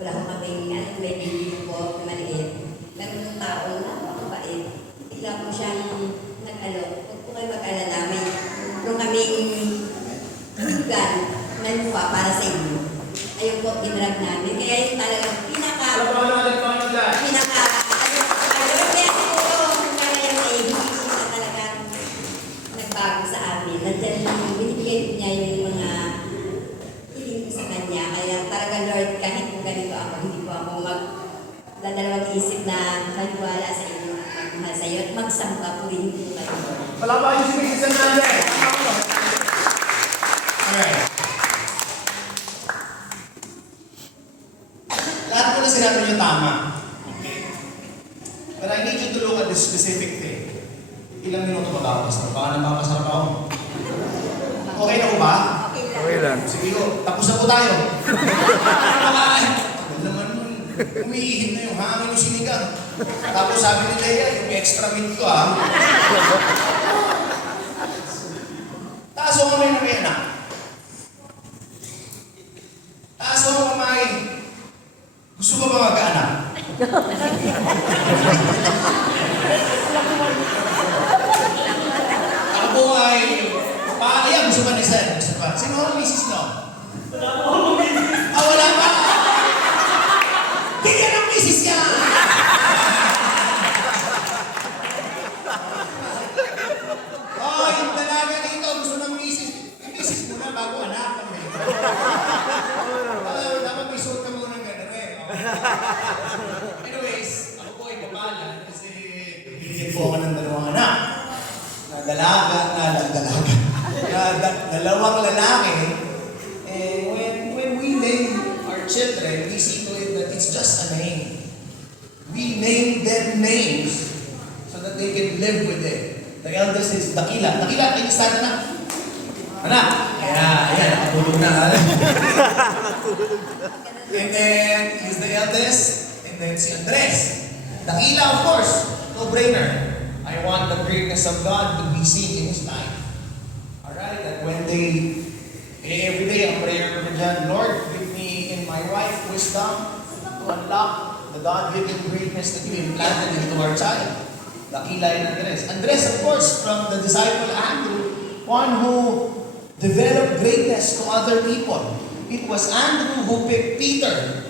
Wala ko kaming may bibig po, maliit. Pero yung tao na mabait, bigla po siyang nag-alok. Huwag po kayo mag-alala, may nung kaming lugar na lupa para sa inyo. Ayun po, ginrag namin. Kaya yung talagang kaya siguro, kaya yung ay hindi siya talagang nagbago sa amin. Nandiyan yung binibigay niya yung mga hiling ko sa kanya. Kaya talaga Lord, kahit kung ganito ako, hindi po ako magdadalawang isip na maniwala sa inyo at magmahal sa iyo at magsamba po rin po kayo. Palapakan niyo si Mrs. Hernandez. Alright. Lahat po na sinabi niyo tama. But I need you to look at this specific thing. Ilang minuto ba tapos na? Baka naman kasarap ako. Okay na po ba? Okay lang. Sige po, tapos na po tayo. umiihip na yung hangin yung sinigang. Tapos sabi ni Leia, yung extra meat ko Taas mo kamay na may anak. Taas mo kamay. Gusto ko ba mag-anak? Ako po ay, ayan, gusto ba ni Sir? Gusto ba? Sino ang misis no? Wala pa! Bigyan ng misis niya! Yung dalaga dito, gusto ng misis. Yung misis muna bago anak. Dapat may suot ka muna ng gano'n Anyways, ako po ay kapalan kasi bibigyan po ako ng dalawang anak. Dalawang lalaki. When we name our children, we see to it that it's just a name. We name them names so that they can live with it. The eldest is Dakila. Dakila, ay start na. Anak! Ayan, nakatulog na. And then, he's the eldest. And then si Andres. Dakila, of course. No-brainer. I want the greatness of God to be seen in his life. Alright? That when they, every day, ang prayer ko na dyan, Lord, give me in my wife wisdom to unlock the God-given greatness that you implanted into our child. Dakila and Andres. Andres, of course, from the disciple Andrew, one who developed greatness to other people. It was Andrew who picked Peter.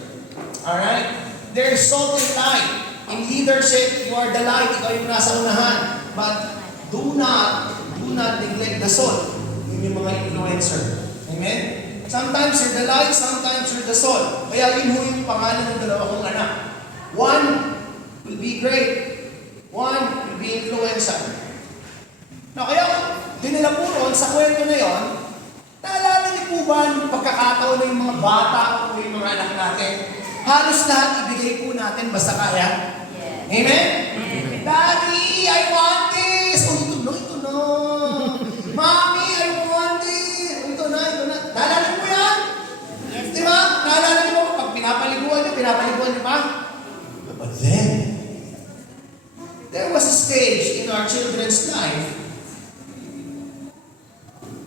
Alright? There's salt and light. In leadership, you are the light. Ikaw yung nasa unahan. But do not neglect the salt. Yun yung mga influencer. Amen? Sometimes you're the light, sometimes you're the salt. Kaya yun yung pangalan ng dalawa kong anak. One will be great. One will be influencer. Now, kaya dinala po ron sa kwento na yon, naalala niyo po ba yung pagkakataon ng mga bata o yung mga anak natin? Halos lahat ibigay po natin basta kaya. Yes. Amen? Daddy, I want this! Ito na. Mommy, I want this! Ito na. Naalala niyo po yan? Yes. Di ba? Naalala niyo po, pag pinapaliguan niyo pa? But then, there was a stage in our children's life,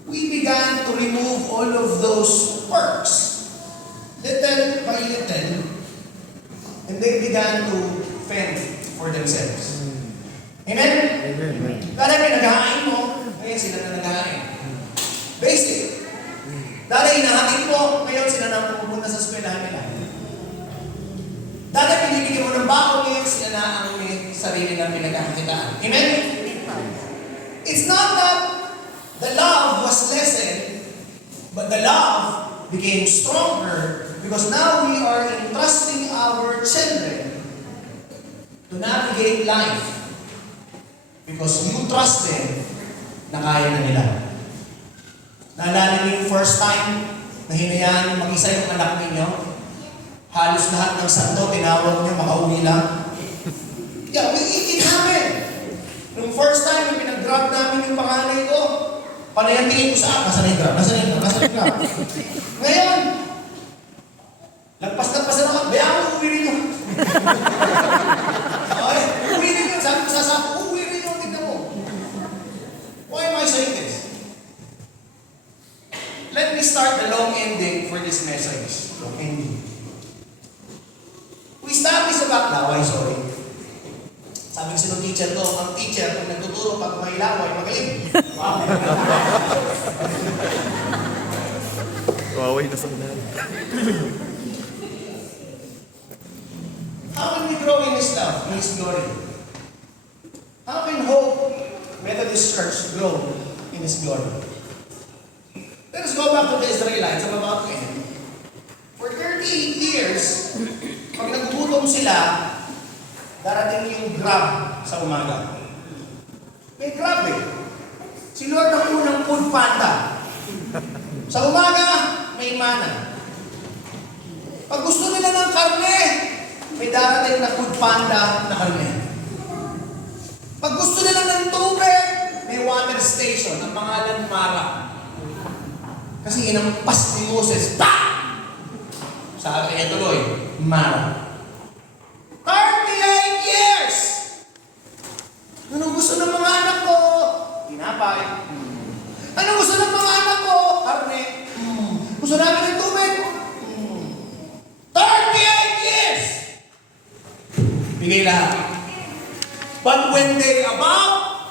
we began to remove all of those perks, little by little, and they began to fend for themselves. Amen? Dahil may naghahain mo, ngayon sila na naghahain. Basic. Dahil hinahain mo, ngayon sila na pupunta sa eskwelahan nila. Dahil pinibigyan mo ng bako, ngayon sila na ang may sarili ng pinagkakitaan. Amen? It's not that the love was lessened, but the love became stronger because now we are entrusting our children to navigate life because you trust them na kaya na nila. Naalala niyo yung first time na hinayaan yung mag-isa yung anak ninyo? Halos lahat ng santo, tinawag niyo, makauwi lang. Yeah, it happened. Nung first time, yung pinag-grab namin yung panganay ko, panayan tingin ko sa akin, nasaan yung grab? Ngayon, lagpas-lagpas na ako, bayaan mo, uwi rin yun. Okay, uwi rin yun. Sabi ko sa asawa, uwi rin yun, tignan mo. Why am I saying this? Let me start the long ending for this message. Long ending. We start this about laway, sorry. Sabi ko sa teacher ko, ang teacher, kung nagtuturo pag may laway, magaling. Wow. Huawei na sa unahan. How can we grow in His love, in His glory? How can Hope Methodist Church grow in His glory? Let us go back to the Israelites. I'm about to end. For 30 years, pag nagugutom sila, darating yung grab sa umaga. May grab eh. Si Lord ang unang food panda. Sa umaga, may mana. Pag gusto nila ng karne, may darating na food panda na karne. Pag gusto nila ng tubig, may water station, ang pangalan Mara. Kasi inampas ni Moses, pa! Sabi niya tuloy, Mara. gusto ng mga anak ko? Tinapay. Anong gusto ng mga anak ko? Karne. Gusto namin ng tubig? 38 years! Bigay lahat. But when they about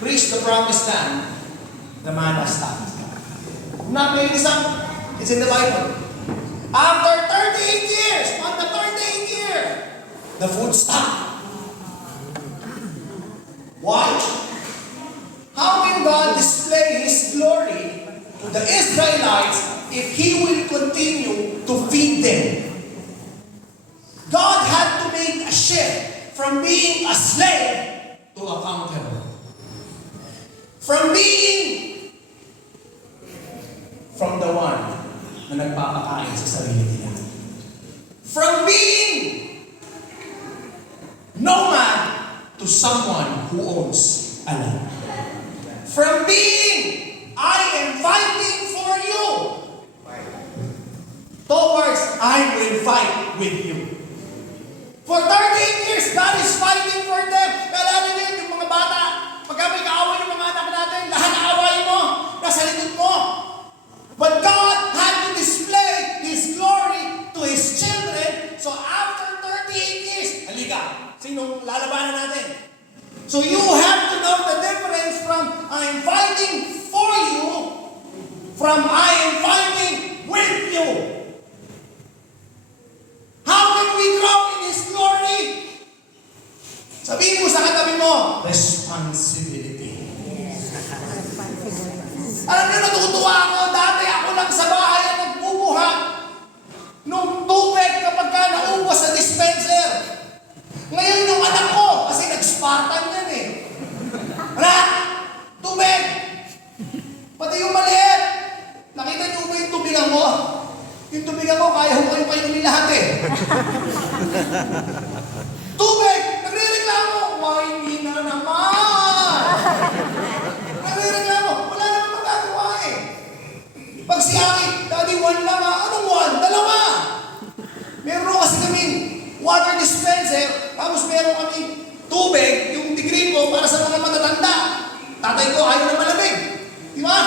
reach the promised land, the manna stopped. Not may isang, it's in the Bible. After 38 years, on the 38th year, the food stopped. Why? How can God display His glory to the Israelites if He will continue to feed them? God had to make a shift from being a slave to a conqueror. From the one na nagpapakain sa sarili niya. From being nomad to someone who owns a land. From being, I am fighting for you, towards, I will fight with you. For 38 years, God is fighting for them. Kaalala niyo yung mga bata, pagka may kaaway ng mga anak natin, lahat na awayin mo, nasa likod mo. But God had to display His glory to His children. So after 38 years, halika, sinong lalabanan natin? So you have to know the difference from I am fighting for you, from I am fighting with you. How can we grow in His glory? Sabihin mo sa katabi mo, responsibility. Alam niyo, natutuwa ako. Dati ako lang sa bahay ang nagbubuhat nung tubig kapag ka naubos sa dispenser. Ngayon yung anak ko, kasi nag-Spartan yan eh. Anak, tubig! Pati yung maliit. Nakita niyo ba yung tubigan mo? Yung tubigan mo, kaya mo kayo painumin lahat eh. Tubig! Nagre-reklamo! Why, hindi na naman! Nagre-reklamo! Wala naman magagawa eh. Pag si Aki, Daddy, one lang ha? Anong one? Dalawa! Meron kasi kami water dispenser, tapos meron kami tubig, yung degree ko para sa mga matatanda. Tatay ko ayaw na malamig. Di ba?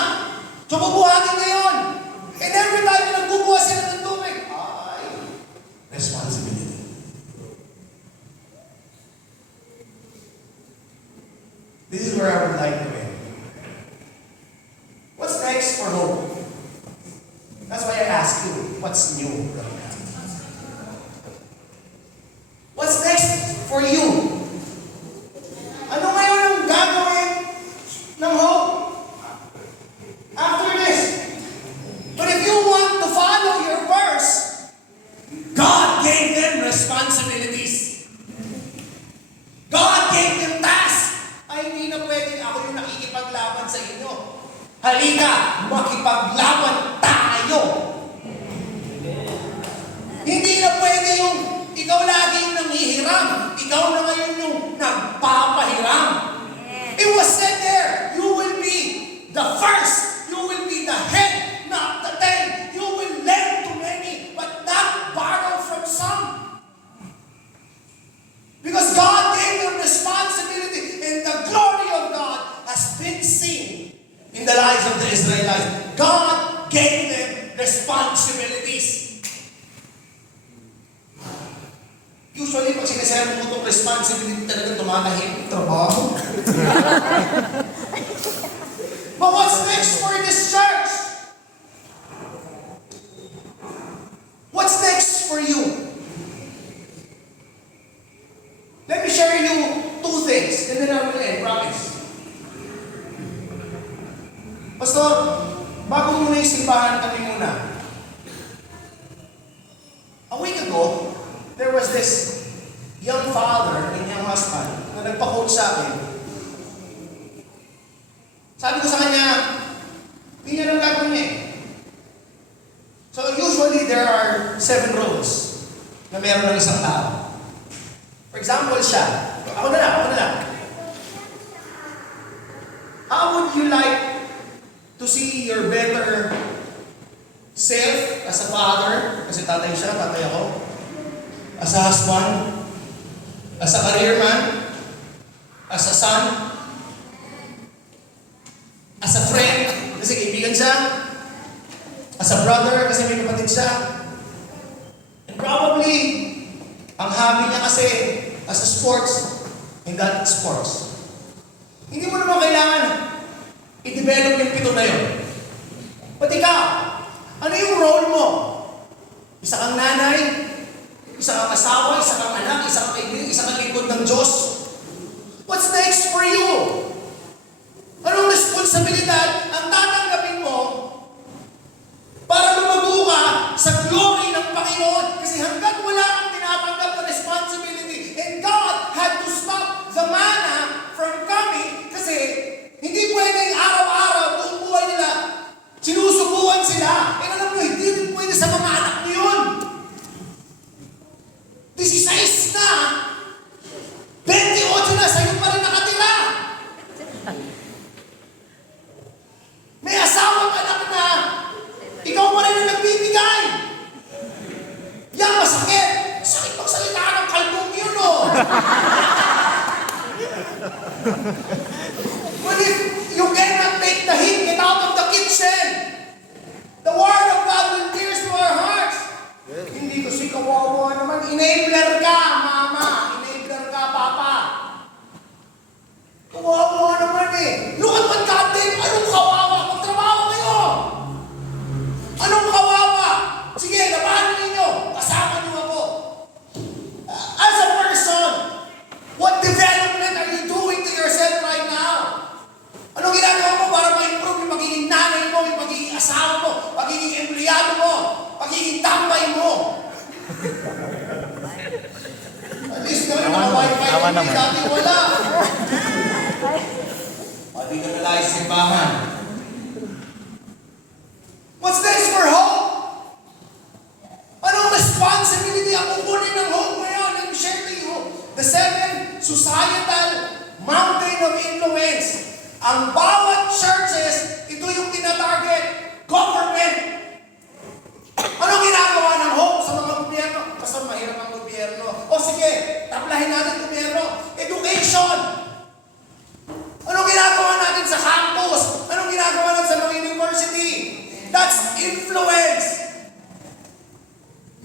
So bubuhatin ngayon. And every time na nagbubuha sila ng tubig, ay, responsibility. This is where I would like to end. What's next for hope? That's why I ask you, what's new? What's next for you? Ano ngayon ang gagawin ng hope? After this. But if you want to follow your verse, God gave them responsibilities. God gave them tasks. Ay, hindi na pwedeng ako yung nakikipaglaban sa inyo. Halika, makipaglaban tayo. Hindi na pwede yung ikaw lagi yung nanghihiram. Ikaw na ngayon yung nagpapahiram. It was said there, you will be the first. You will be the head, not the tail. You will lend to many, but not borrow from some. Because God gave them responsibility, and the glory of God has been seen in the lives of the Israelites. God gave them responsibilities. Usually, pag sinasabi mo itong responsibility, talaga tumatahimik trabaho. But what's next for this church? What's next for you? Let me share you two things, and then I will end, promise. Pastor, bago muna yung simbahan kami muna. A week ago, there was this young father and young husband na nagpa-quote sa akin. Sabi ko sa kanya, hindi niya lang gagawin niya eh. So usually there are 7 roles na meron ng isang tao. For example, siya. Ako na lang. How would you like to see your better self as a father? Kasi tatay siya, tatay ako. As a husband, as a career man, As a son, as a friend, kasi kaibigan siya, as a brother, kasi may kapatid siya, and probably, ang hobby niya kasi, as a sports, in that sports. Hindi mo naman kailangan i-develop yung pito na yun. But ikaw, ano yung role mo? Isa kang nanay, isa kang asawa, isa kang anak, isa kang kaibigan, isa kang lingkod ng Diyos. What's next for you? Anong responsibilidad ang tatanggapin mo para lumago ka sa glory ng Panginoon? Kasi hanggat wala kang tinatanggap na responsibility, and God had to stop the manna from coming kasi hindi pwedeng araw-araw buong buhay nila sinusubuan sila. And alam mo, hindi rin pwede sa mga anak mo yun. 16 na, 28 na, sa'yo pa rin nakatira. May asawang anak na, ikaw pa rin ang nagbibigay. Yan, masakit. Sakit magsalita ng kalbong yun, no? But if you cannot take the heat, get out of the kitchen. The Word of God will pierce to our hearts. Hindi kasi kawawa naman. Enabler ka, mama. Enabler ka, papa. Kawawa naman eh. Look at what God did. Anong kawawa? Magtrabaho kayo. Anong kawawa? Sige, labahan ninyo. Kasama niyo ako. As a person, what development are you doing to yourself right now? Anong ginagawa mo para ma-improve yung magiging nanay mo, yung magiging asawa mo, magiging empleyado mo, magiging tambay mo? At least naman naka-wifi Tama kami, naman. dati wala. Pati ka nalay sa simbahan. What's this for hope? Anong responsibility ang kukunin ng hope ngayon? Let me share to you the 7 societal mountain of influence. Ang bawat churches, ito yung tinatarget. Government. Anong ginagawa ng hope sa mga gobyerno? Basta mahirap ang gobyerno. O sige, taplahin natin gobyerno. Education. Anong ginagawa natin sa campus? Anong ginagawa natin sa mga university? That's influence.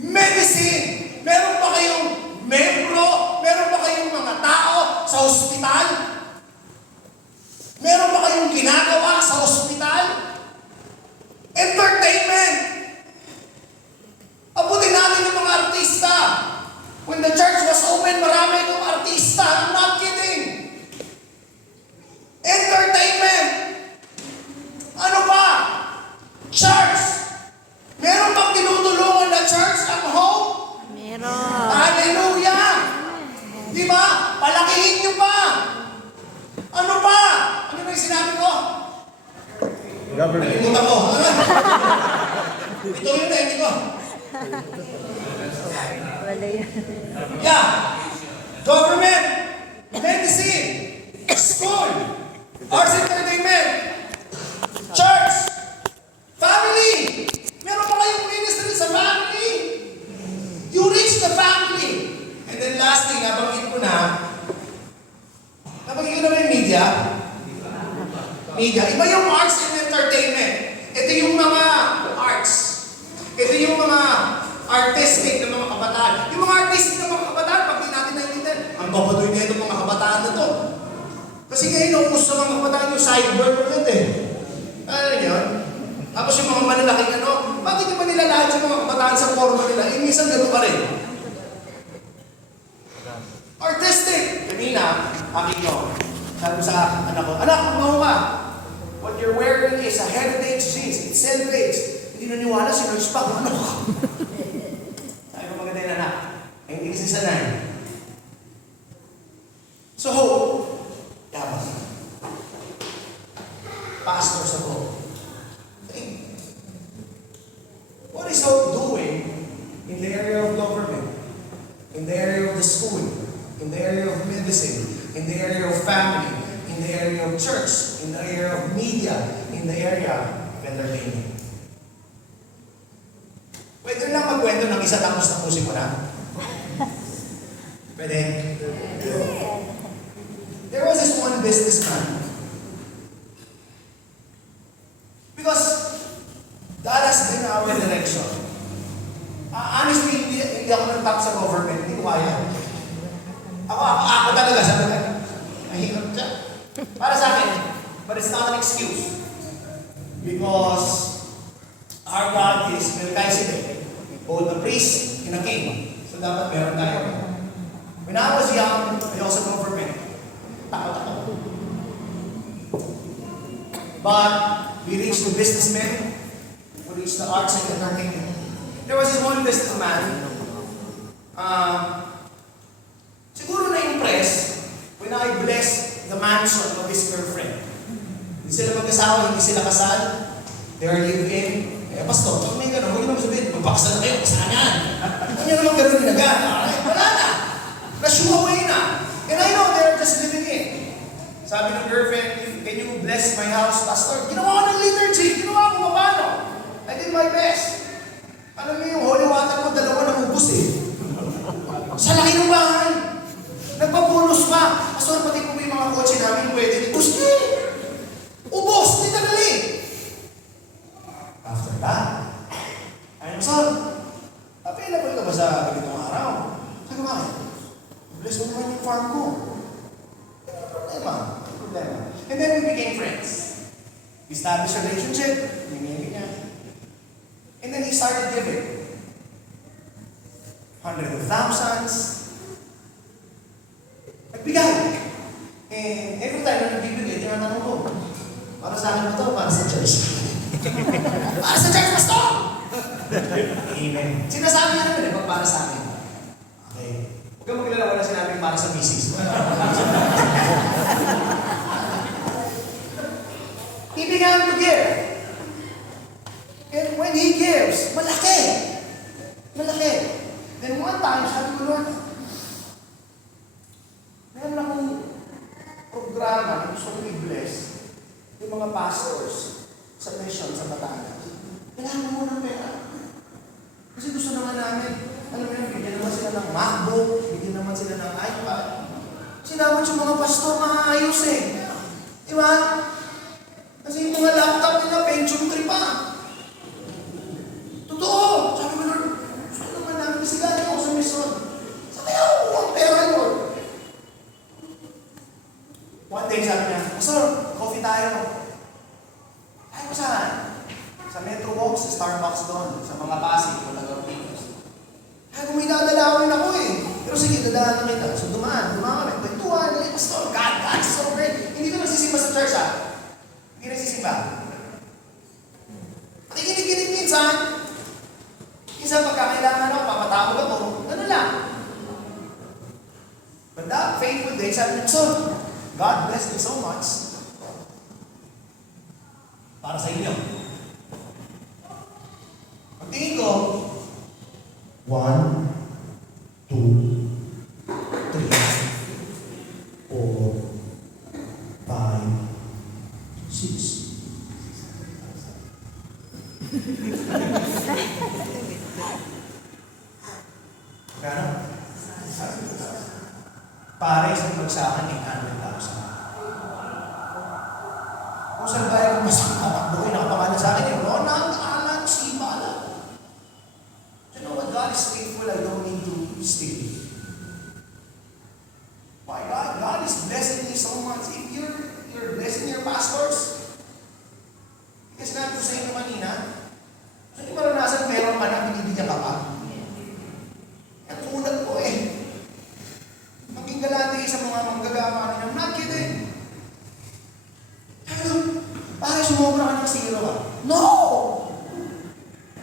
Medicine. Meron ba kayong membro? Meron ba kayong mga tao sa ospital? Meron ba kayong ginagawa sa ospital? Entertainment. Abutin natin yung mga artista. When the church was open, marami itong artista. I'm not kidding. Entertainment. Ano pa? Church. Meron bang tinutulungan na church ang hope? Meron. Hallelujah! Di ba? Palakihin nyo pa. Ano pa? Ano ba yung sinabi ko? Government. Nalimutan ko. Ito yun na, hindi ko. Yeah. Government. Medicine. School. Arts entertainment. Church. Family. Meron pa kayong ministry sa family. You reach the family. And then lastly, nabanggit ko na yung media. Media. Iba yung arts and entertainment. Ito yung mga arts. Ito yung mga artistic ng mga kabataan. Yung mga artistic ng mga kabataan, pag di natin naiintindihan, ang babadoy na itong mga kabataan na to. Kasi ngayon, nauuso sa mga kabataan yung cyber world eh. Ano yun? Tapos yung mga malalaking bakit di ba nila lahat yung mga kabataan sa forma nila? Minsan gano'n pa rin. Artistic. Kanina, aking sabi sa anak ko, anak, kumaho ka. What you're wearing is a heritage jeans. It's self-age. Hindi naniwala, sinerge pa kung ano ka. Sabi ko maganda yung anak. Ay, hindi kasi sanay. So, dapat. Pastor sa ko. What is hope doing in the area of government, in the area of the school, in the area of medicine, in the area of family, in the area of church, in the area of media, in the area of entertainment? Pwede lang magkwento ng isa tapos tapusin mo na? Pwede? There was a businessman. Because God has been our direction. Honestly, hindi ako nag-top sa government. Hindi ko kaya. Ako talaga, sabi ko, mahirap siya. Para sa akin, but it's not an excuse. Because our God is Melchizedek, both a priest and a king. So dapat meron tayo. When I was young, I also government. Takot ako. But we reached the businessmen, we reached the arts and entertainment. There was this one businessman, siguro na-impress when I blessed the mansion of his girlfriend. Hindi sila mag-asawa, hindi sila kasal. They are living. Eh, pastor, pag may gano'n, huwag naman sabihin, magpakasal na kayo, kasalan. Ano nyo naman gano'n din agad? Wala na. Na-show away na. And I know they're just living in. Sabi ng girlfriend, can you bless my house, pastor? Ginawa ko ng liturgy. Ginawa ko paano. I did my best. Alam mo yung holy water mo, dalawa na ubus eh. Sa laki ng bahay. Nagpapunos pa. Pastor, pati kung may mga kotse namin, pwede dito. Ubos, di tagali. After that, ayun, sir, available ka ba sa ganitong araw? Sabi ko, bakit? Bless mo naman yung farm ko. Problema. And then we became friends. We established a relationship. Ganyan. And then he started giving. Hundreds of thousands. Nagbigay. And every time na nagbibigay, tinatanong ko, para sa akin ba ito? Para sa church. Para sa church, pastor! Amen. Sinasabi niya naman eh, para sa akin. Okay. Huwag kang maglala, wala sinabing para sa misis. He began to give. And when he gives, malaki. Malaki. Then one time, sabi ko, Lord, meron akong programa na gusto kong i-bless yung mga pastors sa mission sa Batangas. Kailangan mo ng pera. Kasi gusto naman namin, alam mo yun, bigyan naman sila ng MacBook, bigyan naman sila ng iPad. Kasi dapat yung mga pastor maayos eh. Di ba? Kasi yung mga laptop nila, Pentium 3 pa. Totoo! Sabi ko, Lord, gusto naman namin kasi galing ako sa mission. Sabi ako, ang pera, Lord. One day, sabi niya, Pastor, coffee tayo. Tayo ko saan? Sa Metro Walk, sa Starbucks doon, sa mga Pasig, o Tagapagos. Kaya kung may dadalawin ako eh. Pero sige, dadaan na kita. So dumaan kami. Kwentuhan, Pastor, God is so great. Hindi ko nagsisimba sa church ha. Hindi nagsisimba. Nakikinig-kinig minsan. Minsan pagkakailangan ako, papatawag ako. Ano lang. But that faithful day, sabi niya, so, God bless me so much. Para sa inyo. Pagtingin ko, 1, 2, 3, 4, 5, 6. Kano? Pare sa bagsakan, 800,000. Kung saan kaya kung mas tatakbo, nakapangalan sa akin, Ronald Alan Sibala. You know what? God is faithful. I don't need to steal. My God, God is blessing me so much. If you're blessing your pastors, because not to say naman nina, hindi maranasan meron ka na binibigyan ka pa. Ang kulat ko eh. Maging galante sa mga manggagawa niya. I'm not kidding. Pare, sumobra ka ng zero ka. No!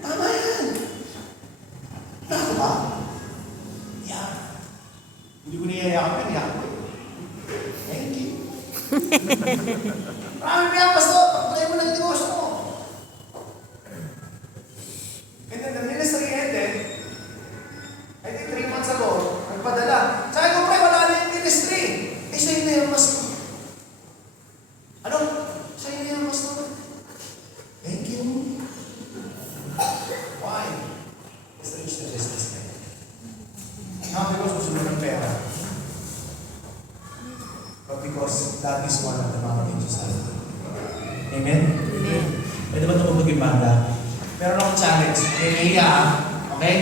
Tama yan. Tama ba? Yeah. Hindi ko niyayakap yan, yakap ko. Thank you. Marami pa yan, pastor. Pagpulay mo ng negosyo mo. And then the ministry ended. I think 3 months ago, nagpadala. Sabi ko, pre, wala na yung ministry. Eh, sa'yo na yung pastor. Ano? Sa'yo na yung pastor. Thank you. Why? It's reach the business man. Not because gusto mo ng pera. But because because that is one of the mountains of salvation. Amen? Amen. Pwede ba tumugtog yung banda? Meron akong challenge. Okay, Mia, okay?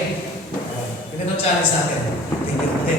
Ganito challenge natin. Tingnan natin.